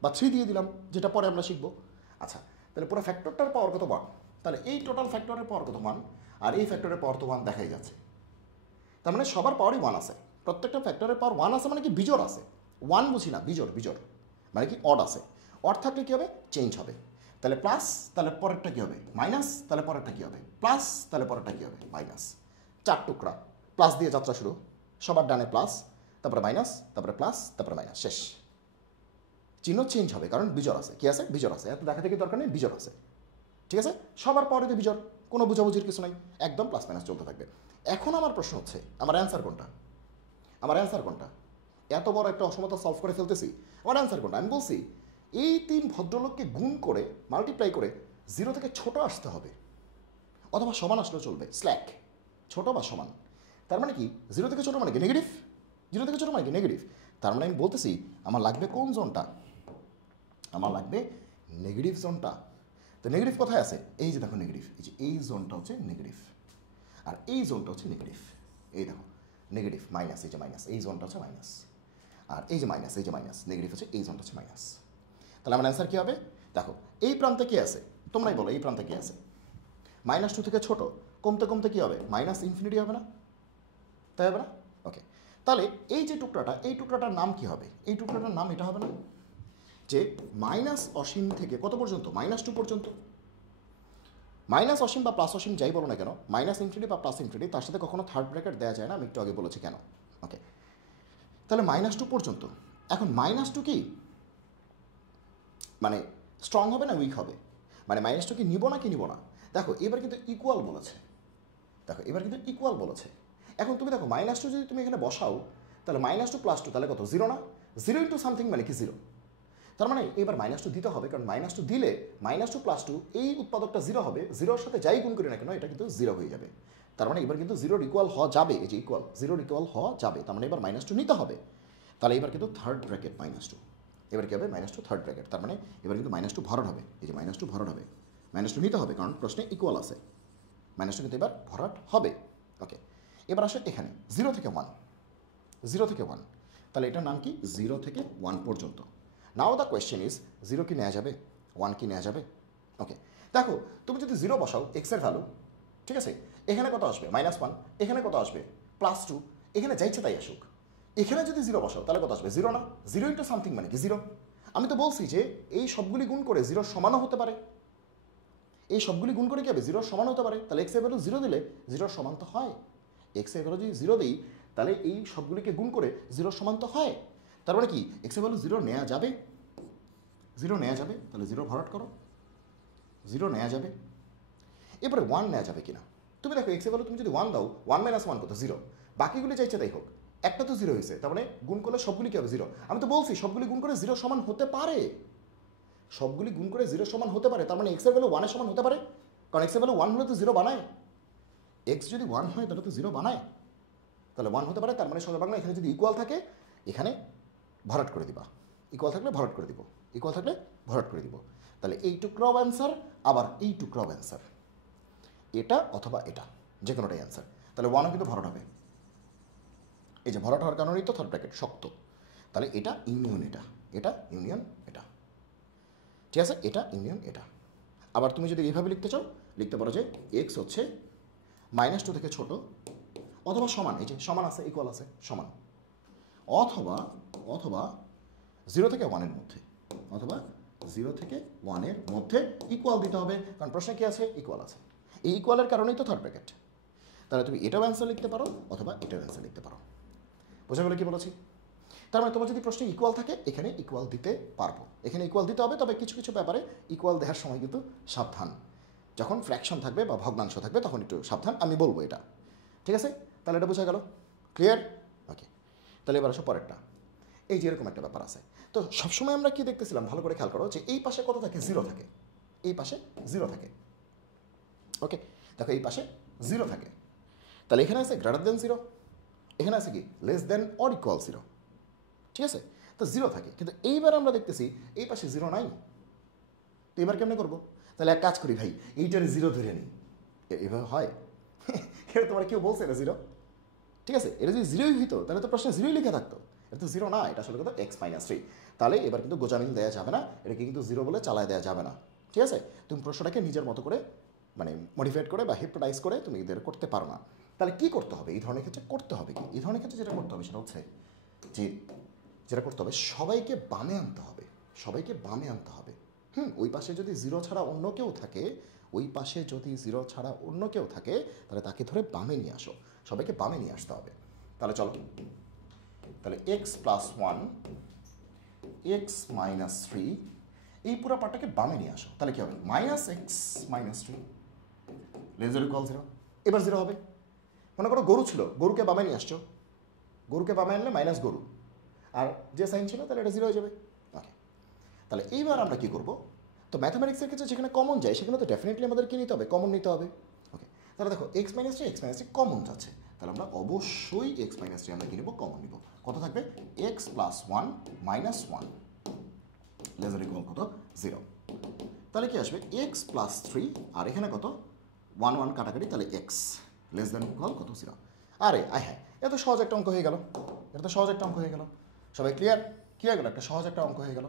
বা 3 দিয়ে দিলাম, যেটা পরে আমরা শিখবো। আচ্ছা, তাহলে পুরো ফ্যাক্টরটার পাওয়ার কত? 1। তাহলে এই টোটাল ফ্যাক্টরের পাওয়ার কত? 1, আর এই ফ্যাক্টরের পাওয়ার তো 1 দেখাই যাচ্ছে। তার মানে সবার পাওয়ারই 1 আছে, প্রত্যেকটা ফ্যাক্টরের পাওয়ার 1 আছে। মানে কি? বিজোড় আছে। 1 বুঝি না, বিজোড়। বিজোড় মানে কি? অড আছে। অড থাকলে কী হবে? চেঞ্জ হবে। তাহলে প্লাস, তাহলে পরেরটা কী হবে মাইনাস, তাহলে পরেরটা কী হবে প্লাস, তাহলে পরেরটা কী হবে মাইনাস। 4 টুকরা, প্লাস দিয়ে যাত্রা শুরু, সবার ডানে প্লাস, তারপরে মাইনাস, তারপরে প্লাস, তারপরে মাইনাস, শেষ। চিহ্ন চেঞ্জ হবে কারণ বিজোড় আছে, কি আছে বিজোড় আছে, এত দেখা থেকে দরকার নেই, বিজোড় আছে, ঠিক আছে। সবার পরে তো বিজোড়, কোনো বুঝাবুঝির কিছু নাই, একদম প্লাস মাইনাস চলতে থাকবে। এখন আমার প্রশ্ন হচ্ছে আমার অ্যান্সার কোনটা, আমার অ্যান্সার কোনটা? এত বড় একটা অসমতা সলভ করে ফেলতেছি, আমার অ্যান্সার কোনটা? আমি বলছি এই 3 ভদ্রলোককে গুণ করে মাল্টিপ্লাই করে 0 থেকে ছোট আসতে হবে, অথবা সমান আসলেও চলবে, স্ল্যাক, ছোট বা সমান। তার মানে কি 0 থেকে ছোট মানে কি নেগেটিভ, 0 থেকে ছোট মানে কি নেগেটিভ। তার মানে আমি বলতেছি আমার লাগবে কোন জোনটা, আমার লাগবে নেগেটিভ জোনটা। তো নেগেটিভ কোথায় আছে, এই যে দেখো নেগেটিভ, এই যে এই জোনটা হচ্ছে নেগেটিভ, আর এই জোনটা হচ্ছে নেগেটিভ, এই দেখো নেগেটিভ মাইনাস, এই যে মাইনাস, এই জোনটা হচ্ছে মাইনাস, আর এই যে মাইনাস, এই যে মাইনাস, নেগেটিভ হচ্ছে এই জোনটা হচ্ছে মাইনাস। তাহলে আমার অ্যান্সার কী হবে? দেখো এই প্রান্তে কী আছে, তোমরাই বলো এই প্রান্তে কী আছে, -2 থেকে ছোট, কমতে কমতে কী হবে মাইনাস ইনফিনিটি হবে না, তাই হবে না? ওকে, তাহলে এই যে টুকরাটা, এই টুকরাটার নাম কি হবে, এই টুকরাটার নাম এটা হবে না যে মাইনাস অসীম থেকে কত পর্যন্ত, -2 পর্যন্ত। মাইনাস অসীম বা প্লাস অসীম যাই বলো না কেন, মাইনাস ইনফিনিটি বা প্লাস ইনফিনিটি তার সাথে কখনো থার্ড ব্র্যাকেট দেওয়া যায় না, আমি একটু আগে বলেছি কেন। ওকে, তাহলে -2 পর্যন্ত। এখন -2 কি মানে স্ট্রং হবে না উইক হবে, মানে -2 কি নিব না কি নিব না। দেখো এবার কিন্তু ইকুয়াল বলেছে, দেখো এবার কিন্তু ইকুয়াল বলেছে। এখন তুমি দেখো -2 যদি তুমি এখানে বসাও, তাহলে -2 + 2 তাহলে কত, 0 না, 0 ইন্টু সামথিং মানে কি 0। তার মানে এবার -2 দিতে হবে, কারণ -2 দিলে -2 + 2 এই উৎপাদকটা 0 হবে, 0-এর সাথে যাই গুণ করি না কেন এটা কিন্তু 0 হয়ে যাবে। তার মানে এবার কিন্তু 0-র ইকুয়াল হওয়া যাবে, এই যে ইকুয়াল 0-র ইকুয়াল হওয়া যাবে, তার মানে এবার -2 নিতে হবে। তাহলে এবার কিন্তু থার্ড ব্র্যাকেট -2, এবার কী হবে -2 থার্ড ব্র্যাকেট, তার মানে এবার কিন্তু -2 ভরাট হবে, এই যে -2 ভরাট হবে, -2 নিতে হবে কারণ প্রশ্নে ইকুয়াল আছে, -2 কিন্তু এবার ভরাট হবে। ওকে, এবার আসে এখানে 0 থেকে 1, 0 থেকে 1, তাহলে এটার নাম কি 0 থেকে 1 পর্যন্ত। নাও দ্য কোয়েশ্চেন ইজ 0 কি নেওয়া যাবে, 1 কি নেওয়া যাবে? ওকে, দেখো তুমি যদি 0 বসাও এক্সের ভ্যালু, ঠিক আছে, এখানে কত আসবে -1, এখানে কত আসবে +2, এখানে যাইছে তাই আসুক। এখানে যদি 0 বসাও তাহলে কত আসবে, 0 না, 0 ইন্টু সামথিং মানে কি 0। আমি তো বলছি যে এই সবগুলি গুণ করে 0 সমানও হতে পারে, এই সবগুলি গুণ করে কি হবে 0 সমান হতে পারে, তাহলে এক্সের ভ্যালু 0 দিলে 0 সমান তো হয়, এক্সের ভ্যালু যদি 0 দিই তাহলে এই সবগুলিকে গুণ করে 0 সমান তো হয়। তার মানে কি এক্সের ভ্যালু 0 নেওয়া যাবে, 0 নেওয়া যাবে, তাহলে 0 ভরাট করো, 0 নেওয়া যাবে। এরপরে 1 নেওয়া যাবে কিনা, তুমি দেখো এক্সের ভ্যালু তুমি যদি 1 দাও, 1 - 1 কত 0, বাকিগুলি চাইছে তাই হোক, একটা তো 0 হয়েছে, তার মানে গুণ করলে সবগুলি কি হবে 0। আমি তো বলছি সবগুলি গুণ করে 0 সমান হতে পারে, সবগুলি গুণ করে 0 সমান হতে পারে, তার মানে এক্সের ভ্যালু 1 এর সমান হতে পারে, কারণ এক্সের ভ্যালু 1 হলে তো 0 বানায়, এক্স যদি 1 হয় তাহলে তো 0 বানায়, তাহলে 1 হতে পারে। তার মানে সোজা বাংলা এখানে যদি ইকুয়াল থাকে এখানে ভরাট করে দিবা, ইকুয়াল থাকলে ভরাট করে দিব, ইকুয়াল থাকলে ভরাট করে দিব। তাহলে এই টুকরাও অ্যান্সার, আবার এই টুকরাও অ্যান্সার, এটা অথবা এটা যে কোনোটাই অ্যান্সার। তাহলে 1ও কিন্তু ভরাট হবে, এই যে ভরাট হওয়ার কারণেই তো থার্ড ব্র্যাকেট শক্ত। তাহলে এটা ইউনিয়ন এটা, এটা ইউনিয়ন এটা, ঠিক আছে, এটা ইউনিয়ন এটা। আবার তুমি যদি এইভাবে লিখতে চাও লিখতে পারো যে এক্স হচ্ছে -2 থেকে ছোট অথবা সমান, এই যে সমান আছে ইকুয়াল আছে সমান, অথবা অথবা 0 থেকে 1 এর মধ্যে, অথবা 0 থেকে 1 এর মধ্যে ইকুয়াল দিতে হবে, কারণ প্রশ্নে কি আছে ইকুয়াল আছে, এই ইকুয়ালের কারণেই তো থার্ড ব্র্যাকেট। তাহলে তুমি এটাও অ্যান্সার লিখতে পারো অথবা এটাও অ্যান্সার লিখতে পারো। বোঝা গেল কি বলেছি? তার মানে তোমার যদি প্রশ্নে ইকুয়াল থাকে এখানে ইকুয়াল দিতে পারবো, এখানে ইকুয়াল দিতে হবে, তবে কিছু কিছু ব্যাপারে ইকুয়াল দেওয়ার সময় কিন্তু সাবধান, যখন ফ্র্যাকশন থাকবে বা ভগ্নাংশ থাকবে তখন একটু সাবধান, আমি বলবো এটা, ঠিক আছে। তাহলে এটা বোঝা গেল, ক্লিয়ার? ওকে, তাহলে এবার আসো পরেরটা। এই যে এরকম একটা ব্যাপার আছে, তো সবসময় আমরা কি দেখতেছিলাম ভালো করে খেয়াল করো যে এই পাশে কত থাকে, 0 থাকে, এই পাশে 0 থাকে। ওকে, দেখো এই পাশে 0 থাকে, তাহলে এখানে আছে গ্রেটার দেন 0, এখানে আছে কি লেস দেন অর ইকুয়াল 0, ঠিক আছে, তো 0 থাকে। কিন্তু এইবার আমরা দেখতেছি এই পাশে 0 নাই, তো এবার কেমনে করবো? তাহলে এক কাজ করি ভাই, এইটার 0 ধরে নিই, এভাবে হয়? এটা তোমার কেউ বলছে না 0, ঠিক আছে, এটা যদি 0ই হইতো তাহলে তো প্রশ্নে 0ই লিখে থাকতো, এটা তো 0 না, এটা আসলে কত x - 3। তাহলে এবার কিন্তু গোজামিল দেওয়া যাবে না, এটাকে কিন্তু 0 বলে চালায় দেওয়া যাবে না, ঠিক আছে। তুমি প্রশ্নটাকে নিজের মতো করে মানে মডিফাইড করে বা হিপনোটাইজ করে তুমি এদের করতে পারো না। তাহলে কি করতে হবে এই ধরনের ক্ষেত্রে? করতে হবে কি এই ধরনের ক্ষেত্রে যেটা করতে হবে সেটা হচ্ছে যে যেটা করতে হবে সবাইকে বামে আনতে হবে, সবাইকে বামে আনতে হবে। ওই পাশে যদি জিরো ছাড়া অন্য কেউ থাকে, ওই পাশে যদি জিরো ছাড়া অন্য কেউ থাকে, তাহলে তাকে ধরে বামে নিয়ে আসো। সবাইকে বামে নিয়ে আসতে হবে। তাহলে চলো, তাহলে x plus one, x minus three, এই পুরো পার্টটাকে বামে নিয়ে আসো। তাহলে কী হবে? Minus x minus three lesser equal zero. এবার জিরো হবে। মনে করো গরু ছিল, গরুকে বামে নিয়ে আসছো, গরুকে বামে আনলে মাইনাস গরু, আর যে সাইন ছিল তাহলে এটা জিরো হয়ে যাবে। ওকে, তাহলে এইবার আমরা কী করবো? তো ম্যাথামেটিক্সের ক্ষেত্রে যেখানে কমন যায় সেখানে তো ডেফিনেটলি আমাদের কী নিতে হবে? কমন নিতে হবে। ওকে, তাহলে দেখো এক্স মাইনাস থ্রি কমন যাচ্ছে, তাহলে আমরা অবশ্যই এক্স মাইনাস থ্রি আমরা কী নেবো? কমন নিব। কত থাকবে? X plus one minus one lesser equal কত? জিরো। তাহলে কি আসবে? এক্স প্লাস থ্রি, আর এখানে কত? ওয়ান ওয়ান কাটাকাটি, তাহলে এক্স লেস দেন ইকুয়াল কত? জিরো। আরে হ্যাঁ, এত সহজ একটা অঙ্ক হয়ে গেল, এটা তো সহজ একটা অঙ্ক হয়ে গেল। সবাই ক্লিয়ার? কী হয়ে গেল? একটা সহজ একটা অঙ্ক হয়ে গেল।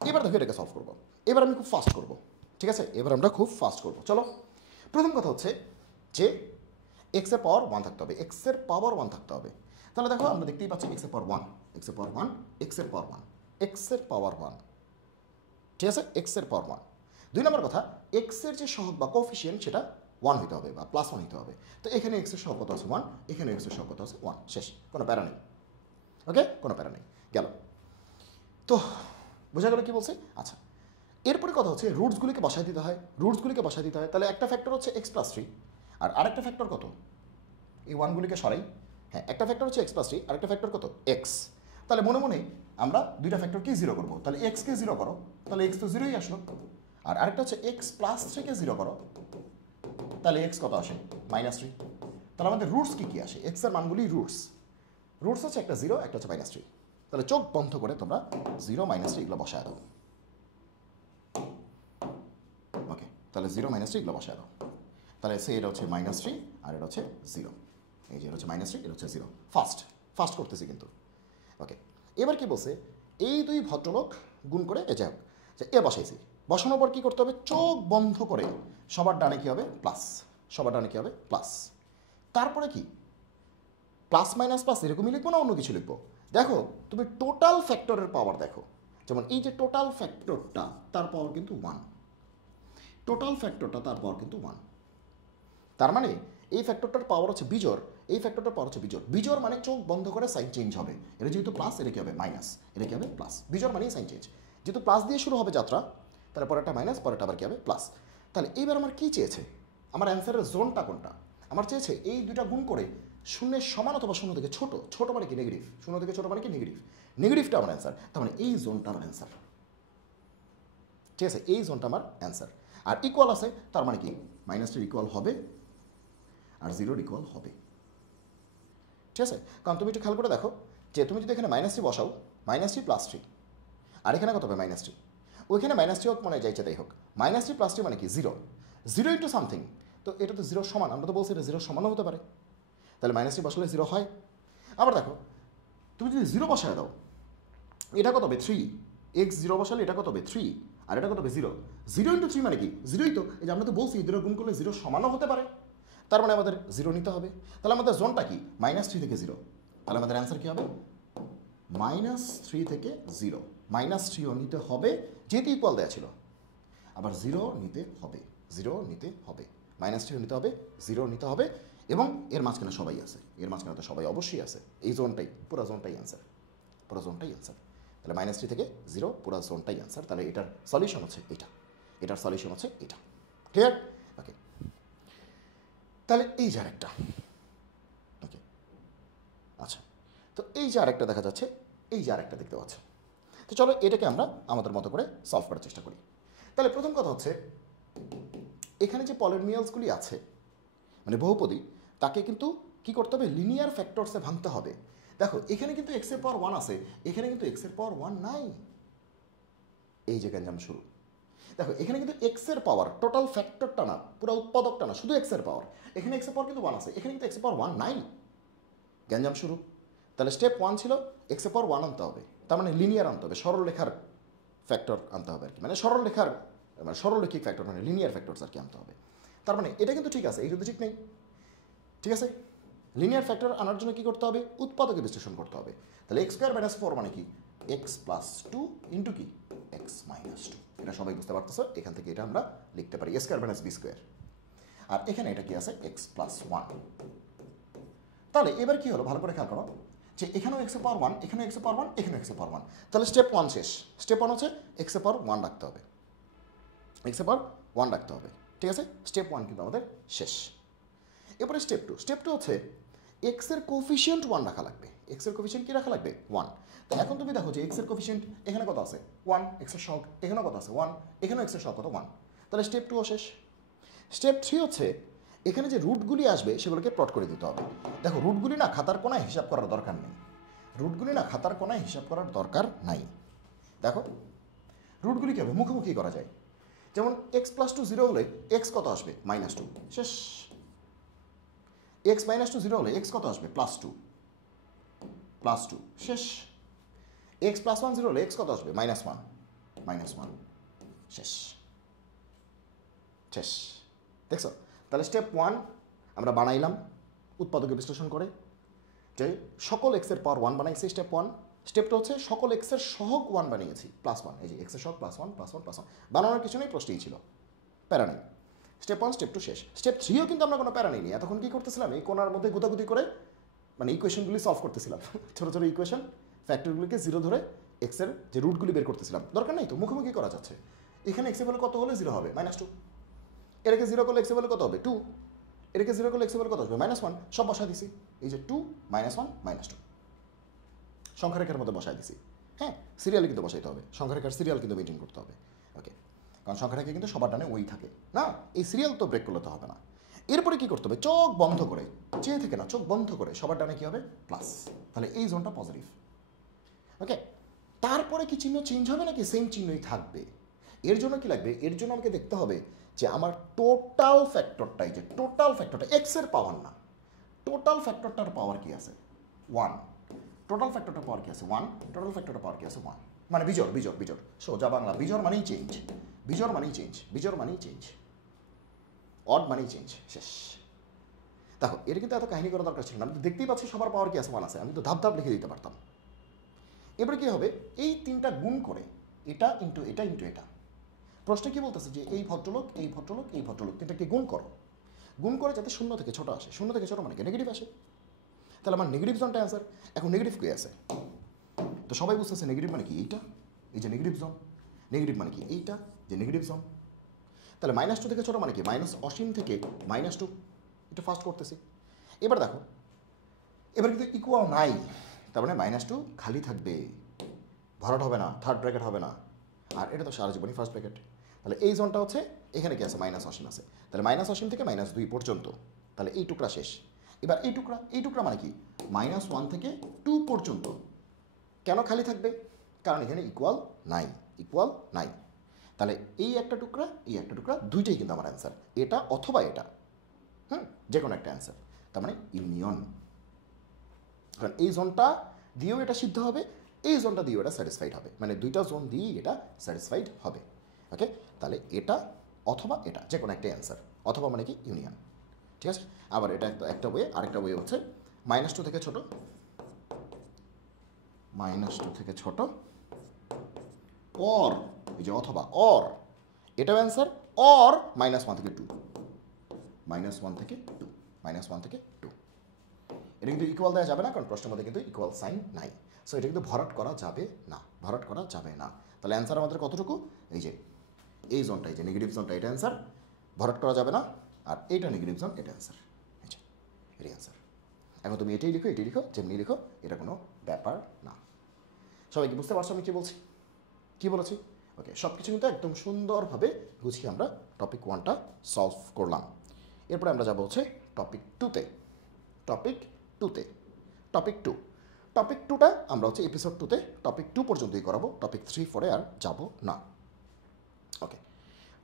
এবার দেখো এটাকে সলভ করবো। এবার আমি খুব ফাস্ট করবো, ঠিক আছে? এবার আমরা খুব ফাস্ট করবো। চলো, প্রথম কথা হচ্ছে যে এক্সের পাওয়ার ওয়ান থাকতে হবে, এক্সের পাওয়ার ওয়ান থাকতে হবে। তাহলে দেখো আমরা দেখতেই পাচ্ছি এক্সের পাওয়ার ওয়ান, এক্সের পাওয়ার ওয়ান, এক্সের পাওয়ার ওয়ান, এক্সের পাওয়ার ওয়ান, ঠিক আছে? এক্সের পাওয়ার ওয়ান। দুই নম্বর কথা, এক্সের যে সহগ বা কোফিশিয়েন্ট সেটা ওয়ান হতে হবে বা প্লাস ওয়ান হতে হবে। তো এখানে এক্সের সহগ কত আছে? ওয়ান, এখানে এক্সের সহগ কত আছে? ওয়ান। শেষ, কোনো প্যারা নেই। ওকে, কোনো প্যারা নেই, গেল। তো বোঝা গেল কি বলছে? আচ্ছা, এরপরে কথা হচ্ছে রুটসগুলিকে বসায় দিতে হয়, রুটসগুলিকে বসায় দিতে হয়। তাহলে একটা ফ্যাক্টর হচ্ছে এক্স প্লাস থ্রি, আর আরেকটা ফ্যাক্টর কত? এই ওয়ানগুলিকে সরাই। হ্যাঁ, একটা ফ্যাক্টর হচ্ছে এক্স প্লাস থ্রি, আরেকটা ফ্যাক্টর কত? এক্স। তাহলে মনে মনে আমরা দুইটা ফ্যাক্টরকে জিরো করবো। তাহলে এক্সকে জিরো করো, তাহলে এক্স তো জিরোই আসলো। আর আরেকটা হচ্ছে এক্স প্লাস থ্রিকে জিরো করো, তাহলে এক্স কত আসে? Minus three. তাহলে আমাদের রুটস কী কী আসে? এক্সের মানগুলি রুটস, রুটস হচ্ছে একটা জিরো, একটা হচ্ছে মাইনাস থ্রি। তাহলে চোখ বন্ধ করে তোমরা জিরো মাইনাস থ্রি এগুলো বসায় দাও। ওকে, তাহলে জিরো মাইনাস থ্রি এগুলো বসায় দাও। তাহলে সে এটা হচ্ছে মাইনাস থ্রি আর এটা হচ্ছে জিরো। এই যে এটা হচ্ছে মাইনাস থ্রি, এটা হচ্ছে জিরো। ফার্স্ট ফার্স্ট করতেছি কিন্তু। ওকে, এবার কি বলছে? এই দুই ভদ্রলোক গুণ করে এ যাই হোক, যে এ বসাইছি। বসানোর পর কী করতে হবে? চোখ বন্ধ করে সবার ডানে কী হবে? প্লাস। সবার ডানে কী হবে? প্লাস। তারপরে কি? প্লাস মাইনাস প্লাস এরকমই লিখবো না অন্য কিছু লিখবো? দেখো তুমি টোটাল ফ্যাক্টরের পাওয়ার দেখো, যেমন এই যে টোটাল ফ্যাক্টরটা তার পাওয়ার কিন্তু ওয়ান, টোটাল ফ্যাক্টরটা তার পাওয়ার কিন্তু ওয়ান। তার মানে এই ফ্যাক্টরটার পাওয়ার হচ্ছে বিজোড়, এই ফ্যাক্টরটার পাওয়ার হচ্ছে বিজোড়। বিজোড় মানে চোখ বন্ধ করে সাইন চেঞ্জ হবে। এটা যেহেতু প্লাস, এটা কী হবে? মাইনাস। এটা কী হবে? প্লাস। বিজোড় মানেই সাইন চেঞ্জ। যেহেতু প্লাস দিয়ে শুরু হবে যাত্রা, তাহলে পরেরটা মাইনাস, পরেরটা আবার কী হবে? প্লাস। তাহলে এইবার আমার কী চেয়েছে? আমার অ্যান্সারের জোনটা কোনটা? আমার চেয়েছে এই দুইটা গুণ করে শূন্যের সমান অথবা শূন্য থেকে ছোট। ছোট মানে কি? নেগেটিভ। শূন্য থেকে ছোট মানে কি? নেগেটিভ। নেগেটিভটা আমার অ্যান্সার। তার মানে এই জোনটা আমার অ্যান্সার, ঠিক আছে? এই জোনটা আমার অ্যান্সার। আর ইকুয়াল আছে, তার মানে কি? মাইনাস টুর ইকুয়াল হবে আর জিরোর ইকুয়াল হবে, ঠিক আছে? কারণ তুমি একটু খেয়াল করে দেখো যে তুমি যদি এখানে মাইনাস থ্রি বসাও, মাইনাস থ্রি প্লাস থ্রি, আর এখানে কত হবে? Minus three. ওইখানে মাইনাস থ্রি হোক মানে যাইছে তাই হোক, মাইনাস থ্রি প্লাস থ্রি মানে কি? জিরো। জিরো ইন্টু সামথিং, তো এটা তো জিরোর সমান। আমরা তো বলছি এটা জিরোর সমানও হতে পারে। তাহলে মাইনাস থ্রি বসালে জিরো হয়। আবার দেখো তুমি যদি জিরো বসায় দাও, এটা কত হবে? থ্রি। এক্স জিরো বসালে এটা কত হবে? থ্রি। আর এটা কত হবে? জিরো। জিরো ইন্টু থ্রি মানে কি? জিরোই তো। এই যে আমরা তো বলছি জিরো গুণ করলে জিরো সমানও হতে পারে, তার মানে আমাদের জিরো নিতে হবে। তাহলে আমাদের জোনটা কি? মাইনাস থ্রি থেকে জিরো। তাহলে আমাদের অ্যান্সার কী হবে? মাইনাস থ্রি থেকে জিরো। মাইনাস থ্রিও নিতে হবে যেহেতু ইকুয়াল দেওয়া ছিল, আবার জিরো নিতে হবে, জিরো নিতে হবে, মাইনাস থ্রিও নিতে হবে, জিরো নিতে হবে, এবং এর মাঝখানে সবাই আছে। এর মাঝখানে তো সবাই অবশ্যই আছে। এই জোনটাই, পুরো জোনটাই অ্যান্সার, পুরো জোনটাই অ্যান্সার। তাহলে মাইনাস থ্রি থেকে জিরো পুরো জোনটাই অ্যান্সার। তাহলে এটার সলিউশন হচ্ছে এটা, এটার সলিউশন হচ্ছে এটা। ক্লিয়ার? ওকে, তাহলে এই যে আরেকটা। ওকে, আচ্ছা, তো এই যে আরেকটা দেখা যাচ্ছে, এই যে আরেকটা দেখতে পাচ্ছ। তো চলো এটাকে আমরা আমাদের মতো করে সলভ করার চেষ্টা করি। তাহলে প্রথম কথা হচ্ছে এখানে যে পলিনোমিয়ালসগুলি আছে মানে বহুপদী, তাকে কিন্তু কি করতে হবে? লিনিয়ার ফ্যাক্টরসে ভাঙতে হবে। দেখো এখানে কিন্তু এক্সের পাওয়ার ওয়ান আছে, এখানে কিন্তু এক্সের পাওয়ার ওয়ান নাই। এই যে গ্যাঞ্জাম শুরু। দেখো এখানে কিন্তু এক্সের পাওয়ার টোটাল ফ্যাক্টরটা না, পুরো উৎপাদকটা না, শুধু এক্সের পাওয়ার। এখানে এক্সের পাওয়ার কিন্তু ওয়ান আছে, এখানে কিন্তু এক্সের পাওয়ার ওয়ান নাই। গ্যাঞ্জাম শুরু। তাহলে স্টেপ ওয়ান ছিল এক্সের পাওয়ার ওয়ান আনতে হবে, তার মানে লিনিয়ার আনতে হবে, সরল রেখার ফ্যাক্টর আনতে হবে আর কি, মানে সরল রেখার মানে সরলরৈখিক ফ্যাক্টর মানে লিনিয়ার ফ্যাক্টরস আর কি আনতে হবে। তার মানে এটা কিন্তু ঠিক আছে, এইটা তো ঠিক নেই, ঠিক আছে? লিনিয়ার ফ্যাক্টর আনার জন্য কী করতে হবে? উৎপাদকে বিশ্লেষণ করতে হবে। তাহলে এক্স স্কোয়ার মাইনাস ফোর মানে কি? এক্স প্লাস টু ইন্টু কি এক্স মাইনাস টু। এটা সবাই বুঝতে পারতেছো, এখান থেকে এটা আমরা লিখতে পারি এ স্কোয়ার মাইনাস বি স্কোয়ার। আর এখানে এটা কি আছে এক্স প্লাস ওয়ান। তাহলে এবার কি হলো ভালো করে খেয়াল করো যে এখানেও এক্স এর পাওয়ার ওয়ান, এখানেও এক্স এর পাওয়ার ওয়ান, এখানেও এক্স এর পাওয়ার ওয়ান। তাহলে স্টেপ ওয়ান শেষ। স্টেপ ওয়ান হচ্ছে এক্স এর পাওয়ার ওয়ান রাখতে হবে, এক্স এর পাওয়ার ওয়ান রাখতে হবে, ঠিক আছে। স্টেপ ওয়ান কিন্তু আমাদের শেষ। এরপরে স্টেপ টু। স্টেপ টু হচ্ছে এক্স এর কোফিশিয়েন্ট ওয়ান রাখা লাগবে। এক্স এর কোফিশিয়েন্ট কি রাখা লাগবে ওয়ান। তো এখন তুমি দেখো যে এক্স এর কোফিশিয়েন্ট এখানে কত আছে ওয়ান, এক্স এর সহগ এখানেও কত আছে ওয়ান, এখানেও এক্স এর সহগ কত ওয়ান। তাহলে স্টেপ টুও শেষ। স্টেপ থ্রি হচ্ছে এখানে যে রুটগুলি আসবে সেগুলোকে প্লট করে দিতে হবে। দেখো রুটগুলি না খাতার কোনায় হিসাব করার দরকার নেই, রুটগুলি না খাতার কোনায় হিসাব করার দরকার নাই। দেখো রুটগুলি কী হবে মুখোমুখি করা যায়। যেমন এক্স প্লাস টু জিরো হলে এক্স কত আসবে মাইনাস টু, শেষ। এক্স মাইনাস টু জিরো হলে এক্স কত আসবে প্লাস টু, প্লাস টু, শেষ। এক্স প্লাস ওয়ান জিরো হলে এক্স কত আসবে মাইনাস ওয়ান, মাইনাস ওয়ান, শেষ, শেষ। দেখছো? তাহলে স্টেপ ওয়ান আমরা বানাইলাম উৎপাদকে বিশ্লেষণ করে যে সকল এক্সের পাওয়ার ওয়ান বানাইছি, স্টেপ ওয়ান। স্টেপটা হচ্ছে সকল এক্সের সহগ ওয়ান বানিয়েছি, প্লাস ওয়ান। এই যে এক্সের সহগ plus one plus one plus one, বানানোর কিছু নেই, প্রশ্নই ছিল, প্যারা নেই। স্টেপ ওয়ান স্টেপ টু শেষ। স্টেপ থ্রিও কিন্তু আমরা কোনো প্যারা নেই। এতক্ষণ কী করতেছিলাম এই কোনার মধ্যে গুতাগুতি করে মানে ইকুয়েশনগুলি সলভ করতেছিলাম, ছোটো ছোটো ইকুয়েশন ফ্যাক্টরগুলিকে জিরো ধরে এক্সের যে রুটগুলি বের করতেছিলাম। দরকার নেই তো, মুখোমুখি করা যাচ্ছে। এখানে এক্সের ভ্যালু কত হলে জিরো হবে মাইনাস টু, এটাকে জিরো করলে এক্সের ভ্যালু কত হবে টু, এটাকে জিরো করলে এক্সের ভ্যালু কত হবে মাইনাস ওয়ান। সব বসাই দিছি, এই যে two minus one minus two সংখ্যা রেখার মধ্যে বসাই দিছি। হ্যাঁ সিরিয়ালে কিন্তু বসাইতে হবে, সংখ্যা রেখার সিরিয়াল কিন্তু মেনটেন করতে হবে। ওকে, কারণ সংখ্যা রেখা কিন্তু সবার ডানে ওই থাকে না, এই সিরিয়াল তো ব্রেক করলে তো হবে না। এরপরে কী করতে হবে চোখ বন্ধ করে, চেয়ে থেকে না চোখ বন্ধ করে সবার ডানে কী হবে প্লাস, তাহলে এই জোনটা পজিটিভ। ওকে, তারপরে কি চিহ্ন চেঞ্জ হবে নাকি সেম চিহ্নই থাকবে? এর জন্য কি লাগবে, এর জন্য আমাকে দেখতে হবে যে আমার টোটাল ফ্যাক্টরটাই, যে টোটাল ফ্যাক্টরটা এক্সের পাওয়ার না, টোটাল ফ্যাক্টরটার পাওয়ার কি আছে ওয়ান, টোটাল ফ্যাক্টরটার পাওয়ার কি আছে ওয়ান, টোটাল ফ্যাক্টরটার পাওয়ার কি আছে ওয়ান। মানে বিজোড় বিজোড় বিজোড়, সোজা বাংলা বিজোড় মানেই চেঞ্জ, বিজোড় মানেই চেঞ্জ, বিজোড় মানেই চেঞ্জ, অড মানেই চেঞ্জ, শেষ। দেখো এটা কিন্তু এত কাহিনী করা দরকার ছিল না, আমি তো দেখতেই পাচ্ছি সবার পাওয়ার কি আছে ওয়ান আছে, আমি তো ধাপ ধাপ লিখে দিতে পারতাম। এবারে কী হবে এই তিনটা গুণ করে এটা ইন্টু এটা ইন্টু এটা। প্রশ্নে কী বলতেছে যে এই ভদ্রলোক এই ভদ্রলোক এই ভদ্রলোক তিনটাকে গুণ করো, গুণ করে যাতে শূন্য থেকে ছোটো আসে, শূন্য থেকে ছোটো মানে কি নেগেটিভ আসে। তাহলে আমার নেগেটিভ জোনটা অ্যান্সার। এখন নেগেটিভ কী আছে তো সবাই বুঝতেছে নেগেটিভ মানে কি এইটা, এই যে নেগেটিভ জোন, নেগেটিভ মানে কি এইটা যে নেগেটিভ জোন। তাহলে মাইনাস টু থেকে ছোটো মানে কি মাইনাস অসীম থেকে মাইনাস টু, এটা ফার্স্ট করতেছি। এবার দেখো এবার কিন্তু ইকুয়াল নাই, তার মানে মাইনাস টু খালি থাকবে, ভরাট হবে না, থার্ড ব্র্যাকেট হবে না, আর এটা তো সারা জীবনই ফার্স্ট ব্র্যাকেট। তাহলে এই জোনটা হচ্ছে এখানে কি আছে মাইনাস অসীম আছে, তাহলে মাইনাস অসীম থেকে মাইনাস দুই পর্যন্ত, তাহলে এই টুকরা শেষ। এবার এই টুকরা, এই টুকরা মানে কি মাইনাস ওয়ান থেকে টু পর্যন্ত। কেন খালি থাকবে, কারণ এখানে ইকুয়াল নাই, ইকুয়াল নাই। তাহলে এই একটা টুকরা এই একটা টুকরা দুইটাই কিন্তু আমার অ্যান্সার, এটা অথবা এটা, যে কোনো একটা অ্যান্সার, তার মানে ইউনিয়ন। কারণ এই জোনটা দিয়েও এটা সিদ্ধ হবে, এই জোনটা দিয়েও এটা স্যাটিসফাইড হবে, মানে দুইটা জোন দিয়েই এটা স্যাটিসফাইড হবে। ওকে, তাহলে এটা অথবা এটা যে কোনো একটা অ্যান্সার, অথবা মানে কি ইউনিয়ন, ঠিক আছে। আবার এটা একটা ওয়ে, আরেকটা ওয়ে হচ্ছে মাইনাস টু থেকে ছোটো, মাইনাস টু থেকে ছোটো অর, এই যে অথবা অর, এটাও অ্যান্সার, অর মাইনাস ওয়ান থেকে টু, মাইনাস ওয়ান থেকে টু, মাইনাস ওয়ান থেকে টু। এটা কিন্তু ইকুয়াল দেওয়া যাবে না, কারণ প্রশ্নের মধ্যে কিন্তু ইকুয়াল সাইন নাই, সো এটা কিন্তু ভরাট করা যাবে না, ভরাট করা যাবে না। তাহলে অ্যান্সার আমাদের কতটুকু, এই যে এই জোনটা, এই যে নেগেটিভ জোনটা, এটা অ্যান্সার, ভরাট করা যাবে না। আর এইটা নেগেটিভ জোন, এটা অ্যান্সার, এই যে এটাই অ্যান্সার। এখন তুমি এটাই লিখো, এটাই লিখো, যেমনি লিখো, এটা কোনো ব্যাপার না। সবাই কি বুঝতে পারছো আমি কী বলছি, কী বলেছি? ওকে, সব কিছু কিন্তু একদম সুন্দরভাবে গুছিয়ে আমরা টপিক ওয়ানটা সলভ করলাম। এরপরে আমরা যাবো হচ্ছে টপিক টুতে, টপিক টুতে, টপিক টু। টপিক টুটা আমরা হচ্ছে এপিসোড টুতে টপিক টু পর্যন্তই করাবো, টপিক থ্রি ফোরে আর যাব না। ওকে,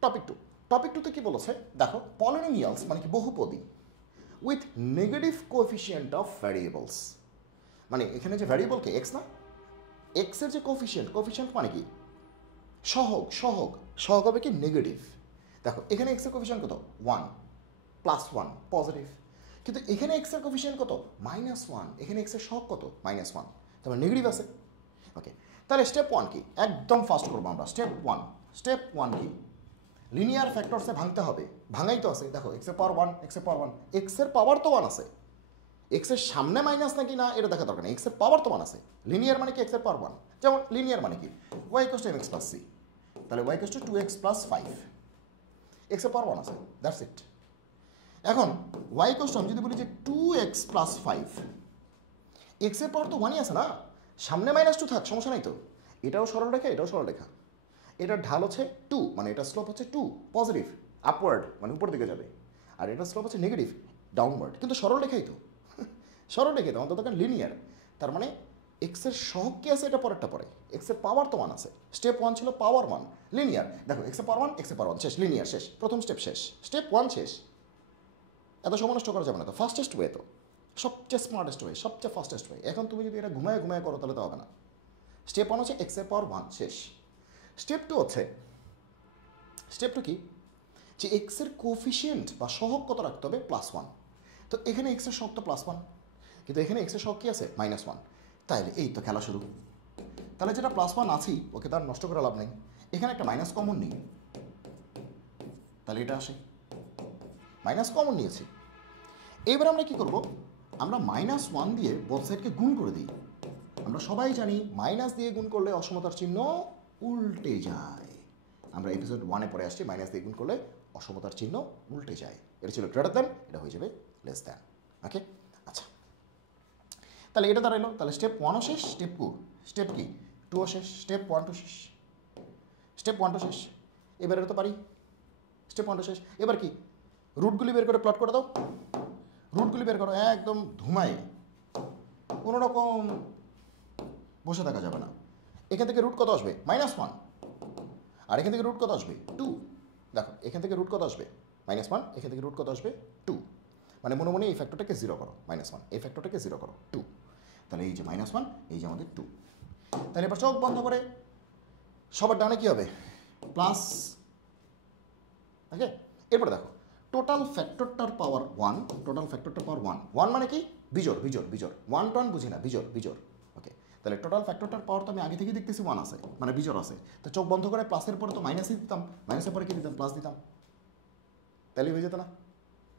টপিক টু, টপিক টুতে কী বলেছে দেখো, পলিনোমিয়ালস মানে কি বহুপদী with negative coefficient of variables. মানে এখানে যে ভ্যারিয়েবলকে এক্স না, এক্সের যে কোএফিসিয়েন্ট, কোএফিসিয়েন্ট মানে কি সহগ, সহগ, সহগ হবে কি নেগেটিভ। দেখো এখানে এক্সের কোএফিসিয়েন্ট কত ওয়ান, প্লাস ওয়ান পজিটিভ, কিন্তু এখানে এক্সের কোএফিসিয়েন্ট কত মাইনাস ওয়ান, এখানে এক্সের সহগ কত মাইনাস ওয়ান, তারপর নেগেটিভ আছে। ওকে, তাহলে স্টেপ ওয়ান কি, একদম ফাস্ট করবো আমরা। স্টেপ ওয়ান কি, লিনিয়ার ফ্যাক্টরসে ভাঙতে হবে। ভাঙাই তো আছে, দেখো এক্সের পাওয়ার ওয়ান, এক্সের পাওয়ার তো ওয়ান আছে, এক্সের সামনে মাইনাস নাকি না এটা দেখা দরকার নেই, এক্সের পাওয়ার তো ওয়ান আছে। লিনিয়ার মানে কি, এক্সের পাওয়ার ওয়ান। যেমন লিনিয়ার মানে কি, Y equals to X plus C, তাহলে Y equals to 2x plus 5, এক্সের পাওয়ার ওয়ান আছে, দ্যাটস ইট। এখন ওয়াই ইকুয়ালস টু আমি যদি বলি যে 2x প্লাস 5, এক্সের পাওয়ার তো ওয়ানই আছে না, সামনে মাইনাস 2 থাক, সমস্যা নাই তো। এটাও সরলরেখা, এটাও সরলরেখা, এটার ঢাল হচ্ছে 2, মানে এটা স্লোপ হচ্ছে 2 পজিটিভ, আপওয়ার্ড মানে উপর দিকে যাবে, আর এটা স্লোপ হচ্ছে নেগেটিভ ডাউনওয়ার্ড, কিন্তু সরলরেখাই তো। সরলরেখাই তো, আমাদের দরকার লিনিয়ার। তার মানে এক্সের সহগ কি আছে এটা পরেরটা পরে, এক্সের পাওয়ার তো ওয়ান আছে। স্টেপ ওয়ান ছিল পাওয়ার ওয়ান, লিনিয়ার। দেখো এক্সের পাওয়ার ওয়ান, শেষ, লিনিয়ার শেষ, প্রথম স্টেপ শেষ, স্টেপ ওয়ান শেষ। এত সময় নষ্ট করা যাবে না তো, ফাস্টেস্ট ওয়ে তো, সবচেয়ে স্মার্টেস্ট ওয়ে, সবচেয়ে ফাস্টেস্ট ওয়ে। এখন তুমি যদি এটা ঘুমায় করো তাহলে তো হবে না। স্টেপ ওয়ান হচ্ছে এক্সের পাওয়ার ওয়ান, শেষ। স্টেপ টু হচ্ছে, স্টেপ টু কি, যে এক্সের কোফিসিয়েন্ট বা সহগ কত রাখতে হবে, +1। তো এখানে এক্সের সহগ তো +1, কিন্তু এখানে এক্সের সহগ কি আছে, -1। তাইলে এই তো খেলা শুরু। তাহলে যেটা +1 আছেই, ওকে তার নষ্ট করে লাভ নেই, এখানে একটা মাইনাস কমন নিই, তাহলে এটা আসে, মাইনাস কমন নিয়েছি। এবার আমরা কি করব, আমরা -1 দিয়ে বোথ সাইডকে গুণ করে দিই। আমরা সবাই জানি মাইনাস দিয়ে গুণ করলে অসমতার চিহ্ন উল্টে যায়। আমরা এপিসোড 1-এ পরে আসছি, মাইনাস দিয়ে গুণ করলে অসমতার চিহ্ন উল্টে যায়। এটা ছিল গ্রেটার দ্যান, এটা হয়ে যাবে লেস দ্যান। ওকে, আচ্ছা, তাহলে এটা দাঁড়াইলো। তাহলে স্টেপ 1ও শেষ, স্টেপ কি 2ও শেষ, স্টেপ 1 2 শেষ, স্টেপ 1 2 শেষ। এবার এটা তো পারি, স্টেপ 1 2 শেষ। এবার কি, রুটগুলি বের করে প্লট করে দাও, রুটগুলি বের করো, একদম ধুমায়, কোনো রকম বসে থাকা যাবে না। এখান থেকে রুট কত আসবে, -1, আর এখান থেকে রুট কত আসবে 2। দেখো এখান থেকে রুট কত আসবে -1, এখান থেকে রুট কত আসবে 2, মানে মনে মনে এই ফ্যাক্টরটাকে 0 করো, -1 এই ফ্যাক্টরটাকে 0 করো 2, তাহলে এই যে -1, এই যে আমাদের 2। তাহলে এবার চোখ বন্ধ করে সবার ডানে কি হবে, প্লাস। ওকে, এরপরে দেখো টোটাল ফ্যাক্টরটার পাওয়ার 1, টোটাল ফ্যাক্টরটার পাওয়ার 1 মানে কি, বিজোড়, 1 টন বুঝি না, বিজোড়। ওকে, তাহলে টোটাল ফ্যাক্টরটার পাওয়ার তো আমি আগে থেকেই দেখতেছি 1 আছে, মানে বিজোড় আছে। তো চোখ বন্ধ করে প্লাসের পরে তো মাইনাসই দিতাম, মাইনাসের পরে কি দিতাম, প্লাস দিতাম, তাহলে হয়ে যেত না।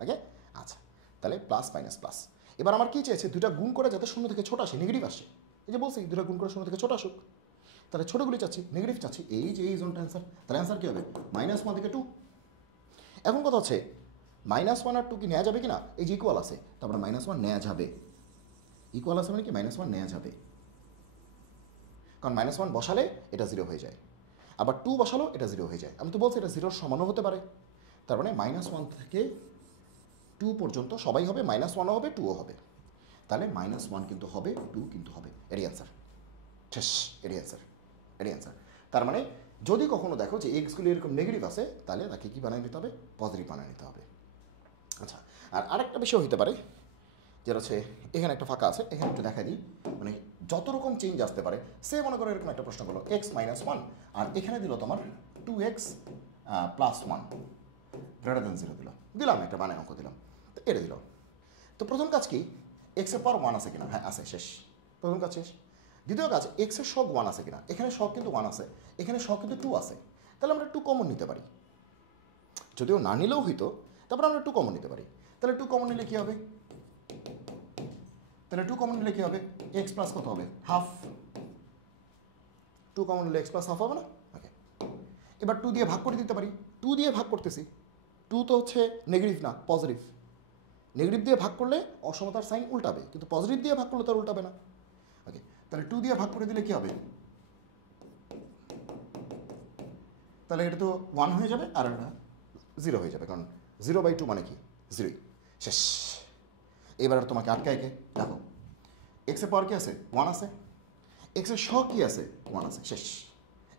ওকে, আচ্ছা, তাহলে প্লাস মাইনাস প্লাস। এবার আমার কি চেয়েছে, দুটা গুণ করে যাতে শূন্য থেকে ছোট আসে, নেগেটিভ আসে। এই যে বলছি দুটা গুণ করে শূন্য থেকে ছোট আসুক, তাহলে ছোটোগুলি চাচ্ছি, নেগেটিভ চাচ্ছি, এই যে এই জোনটা অ্যান্সার। তাহলে অ্যান্সার কী হবে, -1 থেকে 2। এখন কথা হচ্ছে -1 আর 2 কি নেওয়া যাবে কি না, এই যে ইকুয়াল আছে, তারপরে -1 নেওয়া যাবে, ইকুয়াল আছে মানে কি -1 নেওয়া যাবে, কারণ -1 বসালে এটা 0 হয়ে যায়, আবার 2 বসালেও এটা 0 হয়ে যায়। আমি তো বলছি এটা 0-র সমানও হতে পারে, তার মানে -1 থেকে 2 পর্যন্ত সবাই হবে, -1ও হবে 2ও হবে। তাহলে -1 কিন্তু হবে, 2 কিন্তু হবে, এরই অ্যান্সার শেষ, এরই অ্যান্সার। তার মানে যদি কখনো দেখো যে এক্সগুলি এরকম নেগেটিভ আছে, তাহলে তাকে কী বানিয়ে নিতে হবে, পজিটিভ বানিয়ে নিতে হবে। আচ্ছা, আর আরেকটা বিষয় হতে পারে, যেটা হচ্ছে এখানে একটা ফাঁকা আছে, এখানে একটু দেখা দিই, মানে যত রকম চেঞ্জ আসতে পারে। সে মনে করো এরকম একটা প্রশ্ন করলো x-1, আর এখানে দিল তোমার 2x + 1 গ্রেটার দেন 0 দিলাম, একটা বানায় অঙ্ক দিলাম, তো এটা দিল। তো প্রথম কাজ কি, এক্সের পাওয়ার 1 আছে কিনা, হ্যাঁ আছে, শেষ, প্রথম কাজ শেষ। দ্বিতীয় কাজ, এক্সের সহগ 1 আছে কিনা, এখানে সহগ কিন্তু 1 আছে, এখানে সহগ কিন্তু 2 আছে, তাহলে আমরা 2 কমন নিতে পারি, যদিও না নিলেও হইতো, তারপরে আমরা 2 কমন নিতে পারি। তাহলে 2 কমন নিলে কী হবে, এক্স প্লাস কত হবে, হাফ। 2 কমন নিলে এক্স প্লাস হাফ হবে না। ওকে, এবার 2 দিয়ে ভাগ করে দিতে পারি, 2 দিয়ে ভাগ করতেছি, 2 তো হচ্ছে নেগেটিভ না পজিটিভ, নেগেটিভ দিয়ে ভাগ করলে অসমতার সাইন উল্টাবে, কিন্তু পজিটিভ দিয়ে ভাগ করলে তো আর উল্টাবে না। ওকে, তাহলে 2 দিয়ে ভাগ করে দিলে কী হবে, তাহলে এটা তো 1 হয়ে যাবে, আর এটা 0 হয়ে যাবে, কারণ 0/2 মানে কি, 0, শেষ। এবার তোমাকে আটকায় কে, দেখো এক্সের পাওয়ার কি আছে, 1 আছে, এক্সের সহগ কি আছে, 1 আছে, শেষ।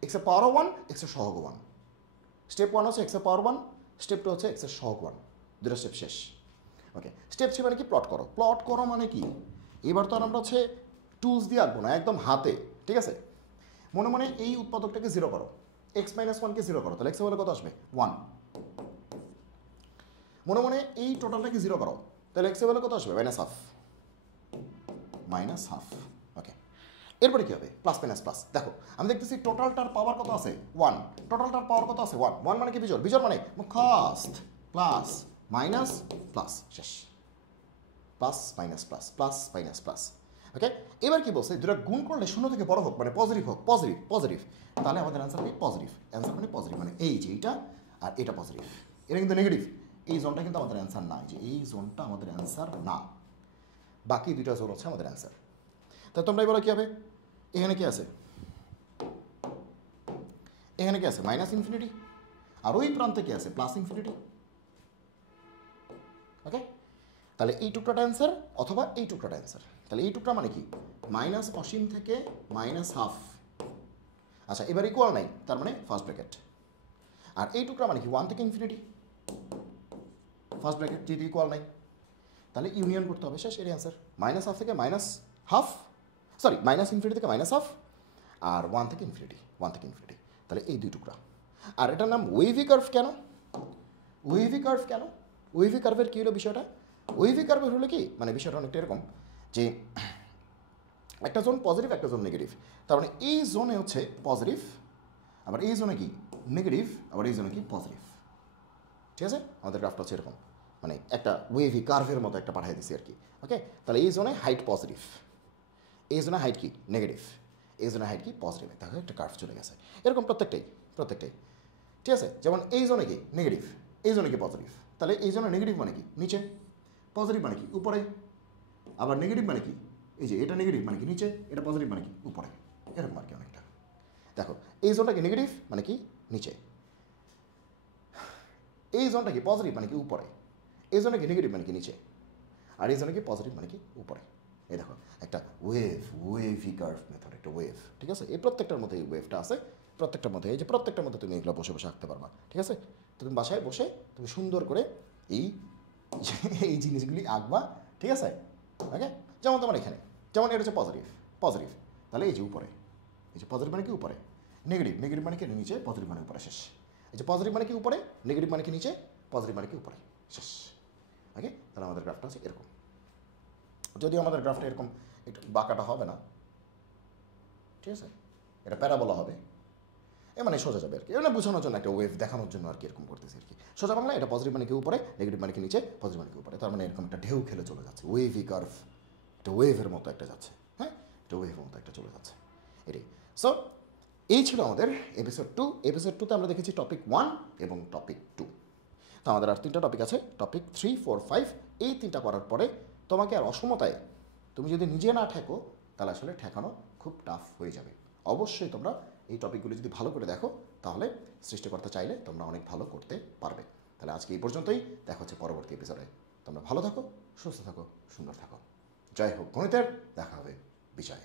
এক্সের পাওয়ারও 1, এক্সের সহগও 1। স্টেপ 1 হচ্ছে এক্সের পাওয়ার 1, স্টেপ 2 হচ্ছে এক্সের সহগ 1, দুটো স্টেপ শেষ। ওকে, স্টেপ 3 মানে কি, প্লট করো মানে কি, এবার তো আর আমরা হচ্ছে টুলস দিয়ে আঁকবো না, একদম হাতে, ঠিক আছে। মনে মনে এই উৎপাদকটাকে 0 করো, x-1কে 0 করো, তাহলে এক্স বলে কত আসবে, 1। মনে মনে এই টোটালটাকে 0 করো, তাহলে এক্স বলে কত আসবে, -1/2। ওকে, এরপরে কী হবে প্লাস মাইনাস প্লাস। দেখো আমি দেখতেছি টোটালটার পাওয়ার কত আছে 1, টোটালটার পাওয়ার কত আছে 1, 1 মানে কি বিজোড়, বিজোড় মানে মুখাস্ত প্লাস মাইনাস প্লাস, শেষ। Plus minus plus, plus minus plus. Okay, এবার কি বলছে দুটো গুণ করলে শূন্য থেকে বড় হোক মানে পজিটিভ হোক, পজিটিভ পজিটিভ, তাহলে আমাদের অ্যান্সার কি পজিটিভ। অ্যান্সার মানে পজিটিভ মানে এই যে এইটা আর এটা পজিটিভ, এটা কিন্তু নেগেটিভ। এই জোনটা কিন্তু আমাদের অ্যান্সার না, যে এই জোনটা আমাদের অ্যান্সার না, বাকি দুইটা জোন হচ্ছে আমাদের অ্যান্সার। তা তোমরা বলো কী হবে, এখানে কি আছে, এখানে কি আছে মাইনাস ইনফিনিটি, আর ওই প্রান্তে কি আছে প্লাস ইনফিনিটি। ওকে, তাহলে এই টুকরাটা অ্যান্সার অথবা এই টুকরাটা অ্যান্সার। তাহলে এই টুকরা মানে কি মাইনাস অসীম থেকে মাইনাস হাফ, আচ্ছা এবার ইকুয়াল নাই তার মানে ফার্স্ট ব্র্যাকেট। আর এই টুকরা মানে কি 1 থেকে ইনফিনিটি, ফার্স্ট ব্র্যাকেট, যেহেতু ইকুয়াল নাই তাহলে ইউনিয়ন করতে হবে, শেষ। এর অ্যান্সার মাইনাস হাফ থেকে minus half, sorry minus infinity থেকে মাইনাস হাফ, আর 1 থেকে ইনফিনিটি, 1 থেকে ইনফিনিটি, তাহলে এই দুই টুকরা। আর এটার নাম ওয়েভি কার্ভ কেন, ওয়েভি কার্ভ কেন, ওয়েভি কার্ভের কী হলো বিষয়টা, ওয়েভি কার্ভের হলো কি মানে বিষয়টা অনেকটা এরকম যে একটা জোন পজিটিভ একটা জোন নেগেটিভ, তার মানে এই জোনে হচ্ছে পজিটিভ, আবার এই জোনে কি নেগেটিভ, আবার এই জোনে কি পজিটিভ। ঠিক আছে, আমাদের গ্রাফটা হচ্ছে এরকম, মানে একটা ওয়েভি কার্ভের মতো একটা পাঠিয়ে দিচ্ছি আর কি। ওকে, তাহলে এই জোনে হাইট পজিটিভ, এই জোনে হাইট কি নেগেটিভ, এই জোনে হাইট কি পজিটিভ, তাহলে একটা কার্ভ চলে গেছে এরকম প্রত্যেকটাই প্রত্যেকটাই। ঠিক আছে, যেমন এই জোনে কি নেগেটিভ, এই জোনে কি পজিটিভ, তাহলে এই জোনে নেগেটিভ মানে কি নিচে, পজিটিভ মানে কি উপরে, আবার নেগেটিভ মানে কি এই যে এটা নেগেটিভ মানে কি নিচে, এটা পজিটিভ মানে কি উপরে, এরকম আর কি অনেকটা। দেখো এই জোনটা কি নেগেটিভ মানে কি নিচে, এই জোনটা কি পজিটিভ মানে কি উপরে, এই জোনে কি নেগেটিভ মানে কি নিচে, আর এই জোনে কি পজিটিভ মানে কি উপরে। এই দেখো একটা ওয়েভ, ওয়েভি কার্ভ মেথড, একটা ওয়েভ। ঠিক আছে, এই প্রত্যেকটার মধ্যে এই ওয়েভটা আছে, প্রত্যেকটার মধ্যে এই যে প্রত্যেকটার মধ্যে তুমি এগুলো বসে বসে আঁকতে পারবা। ঠিক আছে, তো তুমি বাসায় বসে তুমি সুন্দর করে এই এই জিনিসগুলি আঁকবা। ঠিক আছে, ওকে, যেমন তোমার এখানে যেমন এটা হচ্ছে পজিটিভ, পজিটিভ তাহলে এই যে উপরে, এই যে পজিটিভ মানে কি উপরে, নেগেটিভ, নেগেটিভ মানে কি নিচে, পজিটিভ মানে উপরে, শেষ। এই যে পজিটিভ মানে কি উপরে, নেগেটিভ মানে কি নিচে, পজিটিভ মানে কি উপরে, শেষ। ওকে, তাহলে আমাদের গ্রাফটা আছে এরকম, যদিও আমাদের গ্রাফটা এরকম একটু বাঁকাটা হবে না। ঠিক আছে, এটা প্যারাবোলা হবে, এ মানে সোজা যাবে আর কি, এটা বোঝানোর জন্য একটা ওয়েভ দেখানোর জন্য আর কি এরকম করতেছি আর কি। সোজা বাংলা এটা পজিটিভ মানে কি উপরে, নেগেটিভ মানে কি নিচে, পজিটিভ মানে কি উপরে, তার মানে এরকম একটা ঢেউ খেলে চলে যাচ্ছে, ওয়েভি কার্ভ, একটা ওয়েভের মতো একটা যাচ্ছে, হ্যাঁ একটা ওয়েভের মতো একটা চলে যাচ্ছে এটাই। সো এই ছিল আমাদের এপিসোড 2। এপিসোড 2তে আমরা দেখেছি টপিক 1 এবং টপিক 2। তো আমাদের আর 3টা টপিক আছে, টপিক 3, 4, 5। এই 3টা করার পরে তোমাকে আর অসমতায় তুমি যদি নিজে না ঠেকো তাহলে আসলে ঠেকানো খুব টাফ হয়ে যাবে। অবশ্যই তোমরা এই টপিকগুলো যদি ভালো করে দেখো তাহলে সৃষ্টিকর্তা চাইলে তোমরা অনেক ভালো করতে পারবে। তাহলে আজকে এই পর্যন্তই, দেখা হচ্ছে পরবর্তী এপিসোডে। তোমরা ভালো থাকো, সুস্থ থাকো, সুন্দর থাকো। জয় হোক গণিতের, দেখা হবে বিজয়।